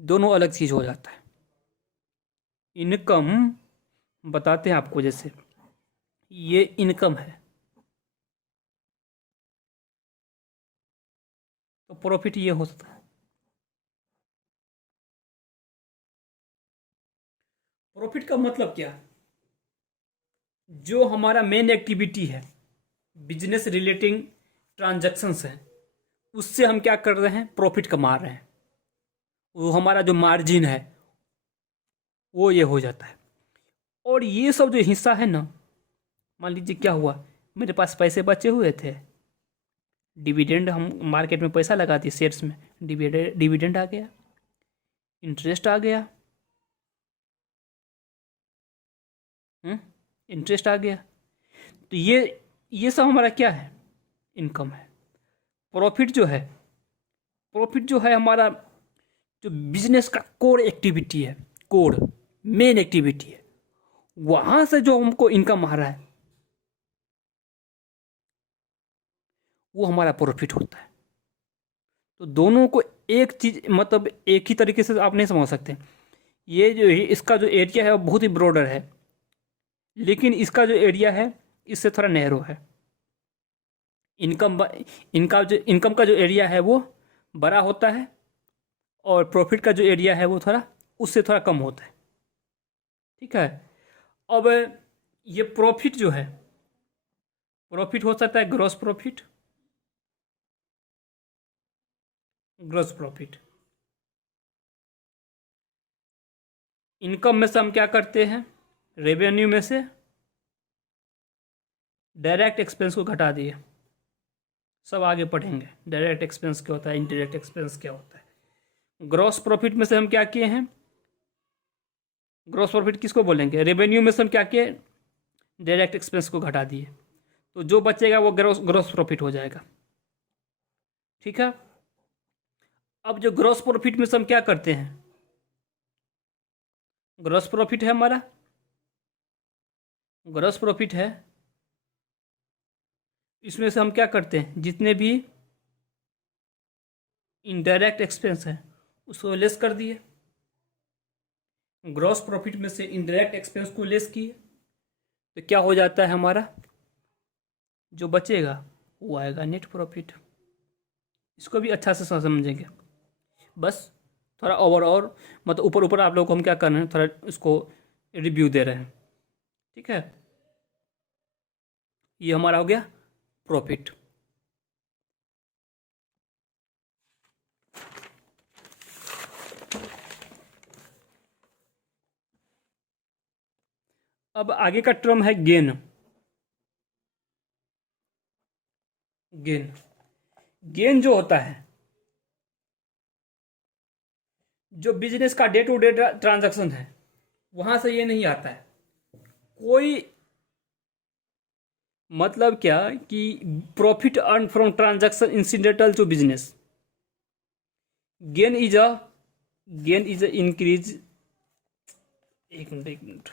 दोनों अलग चीज हो जाता है। इनकम बताते हैं आपको, जैसे ये इनकम है, तो प्रॉफिट ये हो सकता है। प्रॉफिट का मतलब क्या? जो हमारा मेन एक्टिविटी है, बिजनेस रिलेटिंग ट्रांजैक्शंस है, उससे हम क्या कर रहे हैं? प्रॉफिट कमा रहे हैं। वो हमारा जो मार्जिन है, वो ये हो जाता है। और ये सब जो हिस्सा है ना, मान लीजिए क्या हुआ, मेरे पास पैसे बचे हुए थे, डिविडेंड, हम मार्केट में पैसा लगा दिए शेयर्स में, डिविडेंड आ गया, इंटरेस्ट आ गया, इंटरेस्ट आ गया। तो ये सब हमारा क्या है? इनकम है। प्रॉफिट जो है, प्रॉफिट जो है हमारा जो बिजनेस का कोर एक्टिविटी है, कोर मेन एक्टिविटी है, वहां से जो हमको इनकम आ रहा है, वो हमारा प्रॉफिट होता है। तो दोनों को एक चीज, मतलब एक ही तरीके से आप नहीं समझ सकते। ये जो है, इसका जो एरिया है वो बहुत ही ब्रॉडर है, लेकिन इसका जो एरिया है इससे थोड़ा नैरो है। इनकम इनकम का जो एरिया है वो बड़ा होता है, और प्रॉफिट का जो एरिया है वो थोड़ा उससे थोड़ा कम होता है। ठीक है। अब ये प्रॉफिट जो है, प्रॉफिट हो सकता है gross profit, gross profit. Income में से हम क्या करते हैं? रेवेन्यू में से डायरेक्ट एक्सपेंस को घटा दिए। सब आगे पढ़ेंगे डायरेक्ट एक्सपेंस क्या होता है, इनडायरेक्ट एक्सपेंस क्या होता है। ग्रॉस प्रॉफिट में से हम क्या किए हैं? ग्रॉस प्रॉफिट किसको बोलेंगे? रेवेन्यू में से हम क्या किए? डायरेक्ट एक्सपेंस को घटा दिए, तो जो बचेगा वो ग्रॉस ग्रॉस प्रॉफिट हो जाएगा। ठीक है। अब जो ग्रॉस प्रॉफिट में से हम क्या करते हैं? ग्रॉस प्रॉफिट है हमारा, ग्रॉस प्रॉफिट है, इसमें से हम क्या करते हैं? जितने भी इनडायरेक्ट एक्सपेंस है उसको लेस कर दिए। ग्रॉस प्रॉफिट में से इनडायरेक्ट एक्सपेंस को लेस किए, तो क्या हो जाता है हमारा? जो बचेगा वो आएगा नेट प्रॉफिट। इसको भी अच्छा से समझेंगे। बस थोड़ा और मतलब ऊपर ऊपर आप लोगों को हम क्या कर रहे हैं, थोड़ा इसको रिव्यू दे रहे हैं। ठीक है। ये हमारा हो गया प्रॉफिट। अब आगे का टर्म है गेन। गेन, गेन जो होता है, जो बिजनेस का डे टू डे ट्रांजैक्शन है, वहां से ये नहीं आता है। कोई मतलब क्या कि profit earn from transaction incidental to business, gain is a gain is a increase. एक मिनट एक मिनट।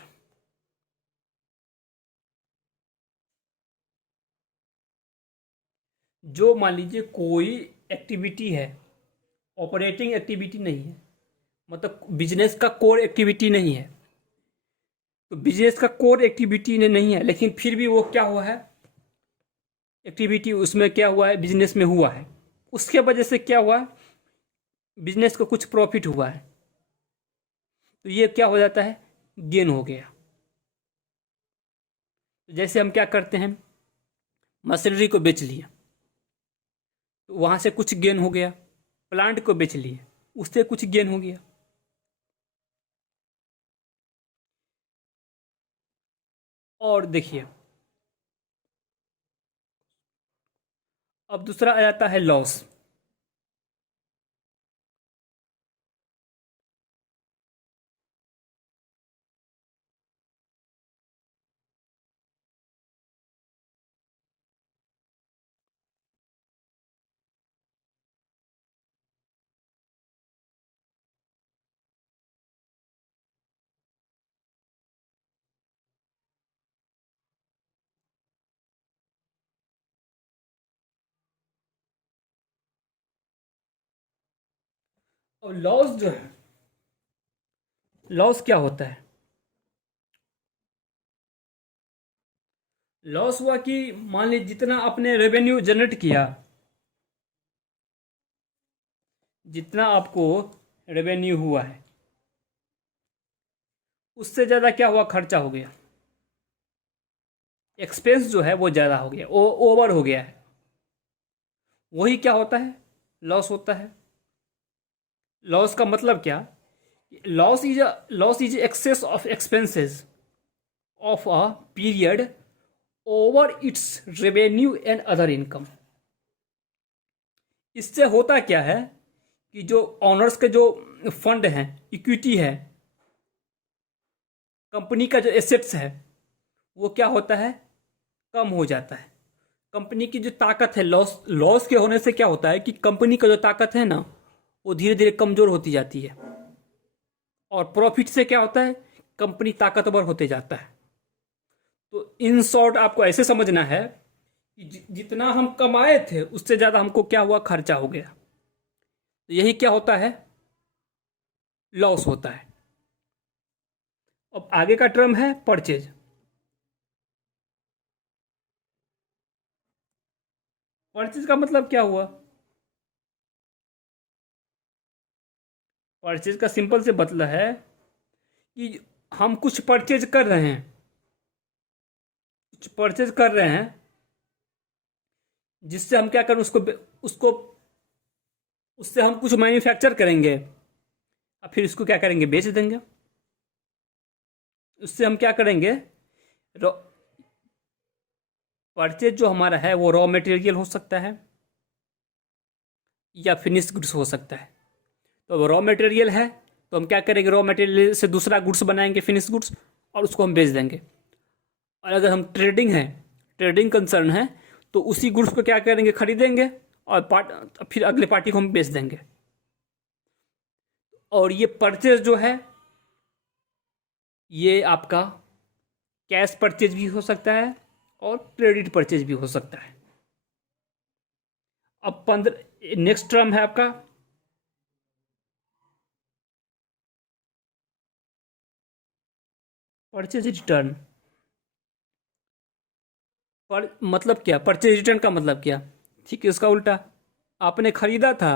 जो मान लीजिए कोई एक्टिविटी है, ऑपरेटिंग एक्टिविटी नहीं है, मतलब बिजनेस का कोर एक्टिविटी नहीं है, तो बिजनेस का कोर एक्टिविटी नहीं है, लेकिन फिर भी वो क्या हुआ है, एक्टिविटी उसमें क्या हुआ है, बिजनेस में हुआ है, उसके वजह से क्या हुआ है, बिजनेस को कुछ प्रॉफिट हुआ है, तो ये क्या हो जाता है, गेन हो गया। तो जैसे हम क्या करते हैं, मशीनरी को बेच लिया तो वहां से कुछ गेन हो गया, प्लांट को बेच लिए उससे कुछ गेन हो गया। और देखिए, अब दूसरा आ जाता है लॉस। और लॉस जो है, लॉस क्या होता है, लॉस हुआ कि मान लीजिए जितना आपने रेवेन्यू जनरेट किया, जितना आपको रेवेन्यू हुआ है उससे ज़्यादा क्या हुआ, खर्चा हो गया, एक्सपेंस जो है वो ज़्यादा हो गया, ओवर हो गया है, वही क्या होता है, लॉस होता है। लॉस का मतलब क्या, loss is excess of expenses of a period over its revenue and other income. इससे होता क्या है कि जो ऑनर्स के जो फंड हैं, इक्विटी है, कंपनी का जो एसेट्स है, वो क्या होता है, कम हो जाता है। कंपनी की जो ताकत है, लॉस लॉस के होने से क्या होता है कि कंपनी का जो ताकत है ना, वो धीरे धीरे कमजोर होती जाती है, और प्रॉफिट से क्या होता है, कंपनी ताकतवर होते जाता है। तो इन शॉर्ट आपको ऐसे समझना है कि जितना हम कमाए थे उससे ज़्यादा हमको क्या हुआ, खर्चा हो गया। तो यही क्या होता है, लॉस होता है। अब आगे का टर्म है परचेज। परचेज का मतलब क्या हुआ, परचेज का सिंपल से मतलब है कि हम कुछ परचेज कर रहे हैं, कुछ परचेज कर रहे हैं, जिससे हम क्या करें, उसको उससे हम कुछ मैन्युफैक्चर करेंगे और फिर इसको क्या करेंगे, बेच देंगे। उससे हम क्या करेंगे, परचेज जो हमारा है वो रॉ मटेरियल हो सकता है या फिनिश गुड्स हो सकता है। तो रॉ मटेरियल है तो हम क्या करेंगे, रॉ मटेरियल से दूसरा गुड्स बनाएंगे, फिनिश गुड्स, और उसको हम बेच देंगे। और अगर हम ट्रेडिंग कंसर्न है तो उसी गुड्स को क्या करेंगे, खरीदेंगे और फिर अगले पार्टी को हम बेच देंगे। और ये परचेज जो है, ये आपका कैश परचेज भी हो सकता है और क्रेडिट परचेज भी हो सकता है। अब 15 नेक्स्ट टर्म है आपका परचेज रिटर्न। पर मतलब क्या, परचेज रिटर्न का मतलब क्या, ठीक है, इसका उल्टा, आपने खरीदा था,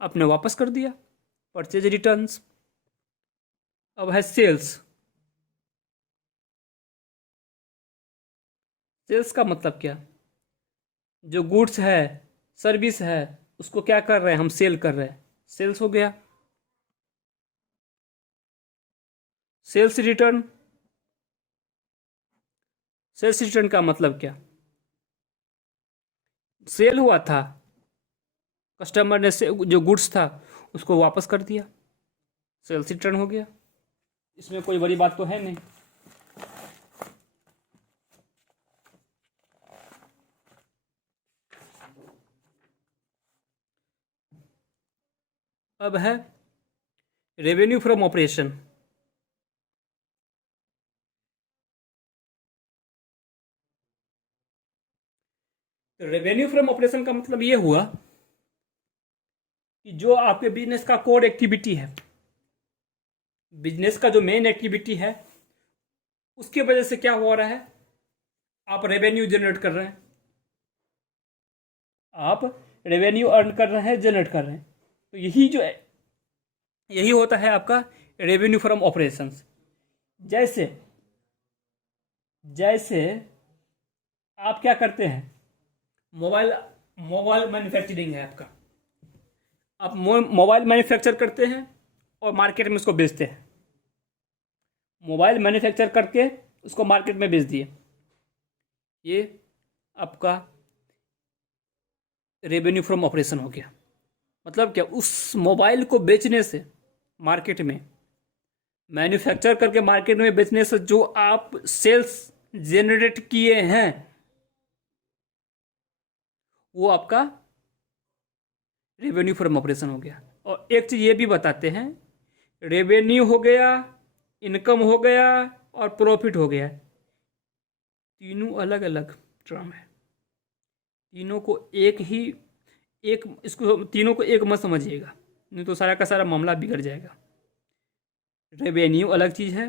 आपने वापस कर दिया, परचेज रिटर्न्स। अब है सेल्स। सेल्स का मतलब क्या, जो गुड्स है, सर्विस है, उसको क्या कर रहे हैं, हम सेल कर रहे हैं, सेल्स हो गया। सेल्स रिटर्न, सेल्स रिटर्न का मतलब क्या, सेल हुआ था, कस्टमर ने से जो गुड्स था उसको वापस कर दिया, सेल्स रिटर्न हो गया। इसमें कोई बड़ी बात तो है नहीं। अब है रेवेन्यू फ्रॉम ऑपरेशन। तो रेवेन्यू फ्रॉम ऑपरेशन का मतलब ये हुआ कि जो आपके बिजनेस का कोर एक्टिविटी है, बिजनेस का जो मेन एक्टिविटी है, उसकी वजह से क्या हो रहा है, आप रेवेन्यू जनरेट कर रहे हैं, आप रेवेन्यू अर्न कर रहे हैं, जनरेट कर रहे हैं। तो यही होता है आपका रेवेन्यू फ्रॉम ऑपरेशंस। जैसे जैसे आप क्या करते हैं, मोबाइल मोबाइल मैन्युफैक्चरिंग है आपका, आप मोबाइल मैन्युफैक्चर करते हैं और मार्केट में उसको बेचते हैं। मोबाइल मैन्युफैक्चर करके उसको मार्केट में बेच दिए, ये आपका रेवेन्यू फ्रॉम ऑपरेशन हो गया। मतलब क्या, उस मोबाइल को बेचने से मार्केट में, मैन्युफैक्चर करके मार्केट में बेचने से जो आप सेल्स जनरेट किए हैं, वो आपका रेवेन्यू फ्रॉम ऑपरेशन हो गया। और एक चीज़ ये भी बताते हैं, रेवेन्यू हो गया, इनकम हो गया और प्रॉफिट हो गया, तीनों अलग अलग टर्म है। तीनों को इसको तीनों को एक मत समझिएगा, नहीं तो सारा का सारा मामला बिगड़ जाएगा। रेवेन्यू अलग चीज़ है,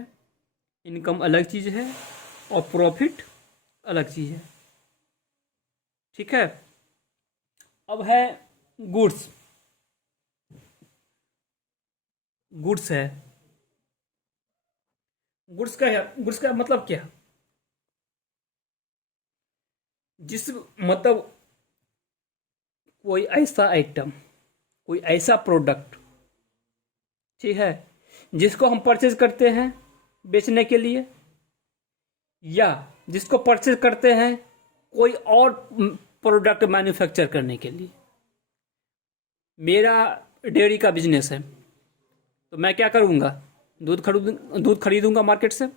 इनकम अलग चीज़ है और प्रॉफिट अलग चीज़ है। ठीक है। अब है गुड्स। गुड्स है, गुड्स का मतलब क्या, जिस मतलब कोई ऐसा आइटम, कोई ऐसा प्रोडक्ट, ठीक है, जिसको हम परचेज करते हैं बेचने के लिए, या जिसको परचेज करते हैं कोई और प्रोडक्ट मैन्युफैक्चर करने के लिए। मेरा डेयरी का बिजनेस है, तो मैं क्या करूँगा, दूध खरीदूंगा मार्केट से,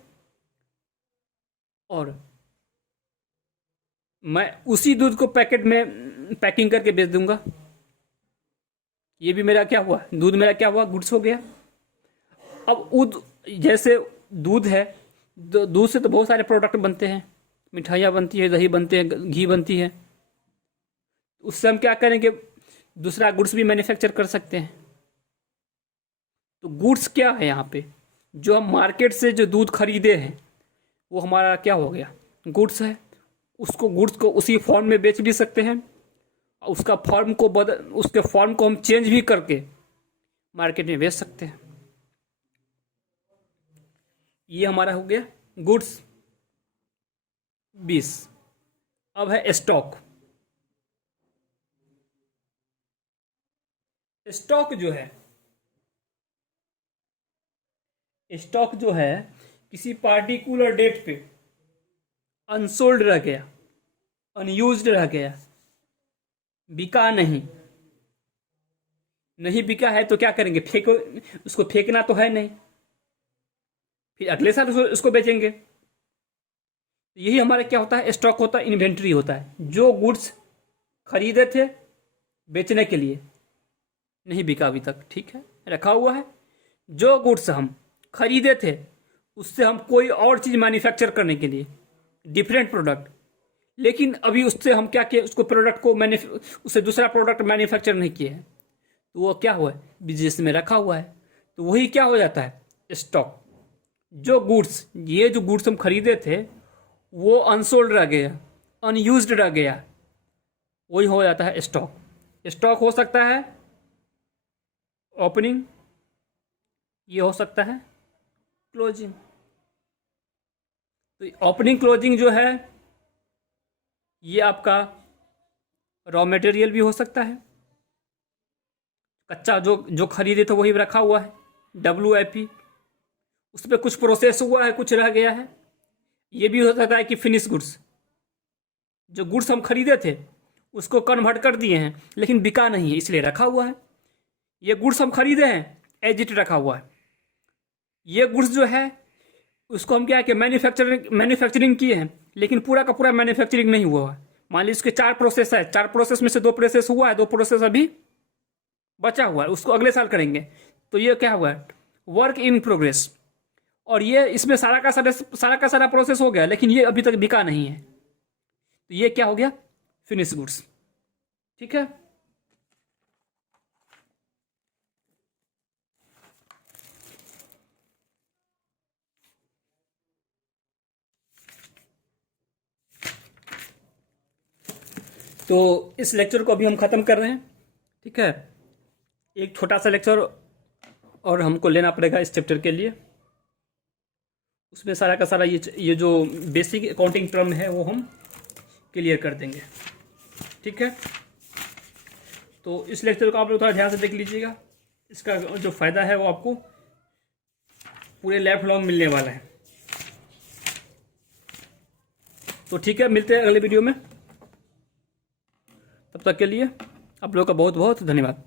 और मैं उसी दूध को पैकेट में पैकिंग करके बेच दूंगा। ये भी मेरा क्या हुआ, दूध मेरा क्या हुआ, गुड्स हो गया। अब जैसे दूध है, दूध से तो बहुत सारे प्रोडक्ट बनते हैं, मिठाइयाँ बनती है, दही बनते हैं, घी बनती है। उससे हम क्या करेंगे, दूसरा गुड्स भी मैन्युफैक्चर कर सकते हैं। तो गुड्स क्या है यहाँ पे, जो हम मार्केट से जो दूध खरीदे हैं वो हमारा क्या हो गया, गुड्स है। गुड्स को उसी फॉर्म में बेच भी सकते हैं, उसके फॉर्म को हम चेंज भी करके मार्केट में बेच सकते हैं। ये हमारा हो गया गुड्स 20। अब है स्टॉक। स्टॉक जो है किसी पार्टिकुलर डेट पे अनसोल्ड रह गया, अनयूज्ड रह गया, बिका नहीं बिका है तो क्या करेंगे, फेंको, उसको फेंकना तो है नहीं, फिर अगले साल उसको बेचेंगे। यही हमारा क्या होता है, स्टॉक होता है, इन्वेंट्री होता है। जो गुड्स खरीदे थे बेचने के लिए, नहीं बिका अभी तक, ठीक है, रखा हुआ है। जो गुड्स हम खरीदे थे उससे हम कोई और चीज़ मैन्युफैक्चर करने के लिए, डिफरेंट प्रोडक्ट, लेकिन अभी उससे हम क्या किए, उसको प्रोडक्ट को उससे दूसरा प्रोडक्ट मैन्युफैक्चर नहीं किए हैं, तो वो क्या हुआ है, बिजनेस में रखा हुआ है। तो वही क्या हो जाता है, स्टॉक। जो गुड्स हम खरीदे थे वो अनसोल्ड रह गया, अनयूज्ड रह गया, वही हो जाता है स्टॉक। स्टॉक हो सकता है ओपनिंग, ये हो सकता है क्लोजिंग। तो ओपनिंग क्लोजिंग जो है ये आपका रॉ मटेरियल भी हो सकता है, कच्चा जो खरीदे थे वही रखा हुआ है, WIP, उस पर कुछ प्रोसेस हुआ है, कुछ रह गया है। ये भी हो सकता है कि फिनिश गुड्स, जो गुड्स हम खरीदे थे उसको कन्वर्ट कर दिए हैं लेकिन बिका नहीं है, इसलिए रखा हुआ है। ये गुड्स हम खरीदे हैं, एज इट रखा हुआ है। ये गुड्स जो है उसको हम क्या है कि मैन्युफैक्चरिंग किए हैं, लेकिन पूरा का पूरा मैन्युफैक्चरिंग नहीं हुआ है। मान लीजिए उसके 4 प्रोसेस है, 4 प्रोसेस में से 2 प्रोसेस हुआ है, 2 प्रोसेस अभी बचा हुआ है, उसको अगले साल करेंगे। तो ये क्या हुआ है, वर्क इन प्रोग्रेस। और ये इसमें सारा का सारा प्रोसेस हो गया, लेकिन ये अभी तक बिका नहीं है, तो ये क्या हो गया, फिनिश गुड्स। ठीक है। तो इस लेक्चर को अभी हम ख़त्म कर रहे हैं। ठीक है, एक छोटा सा लेक्चर और हमको लेना पड़ेगा इस चैप्टर के लिए। उसमें सारा का सारा ये जो बेसिक अकाउंटिंग टर्म है वो हम क्लियर कर देंगे। ठीक है, तो इस लेक्चर को आप लोग थोड़ा ध्यान से देख लीजिएगा। इसका जो फ़ायदा है वो आपको पूरे लाइफ लॉन्ग मिलने वाला है। तो ठीक है, मिलते हैं अगले वीडियो में। तब तक के लिए आप लोगों का बहुत बहुत धन्यवाद।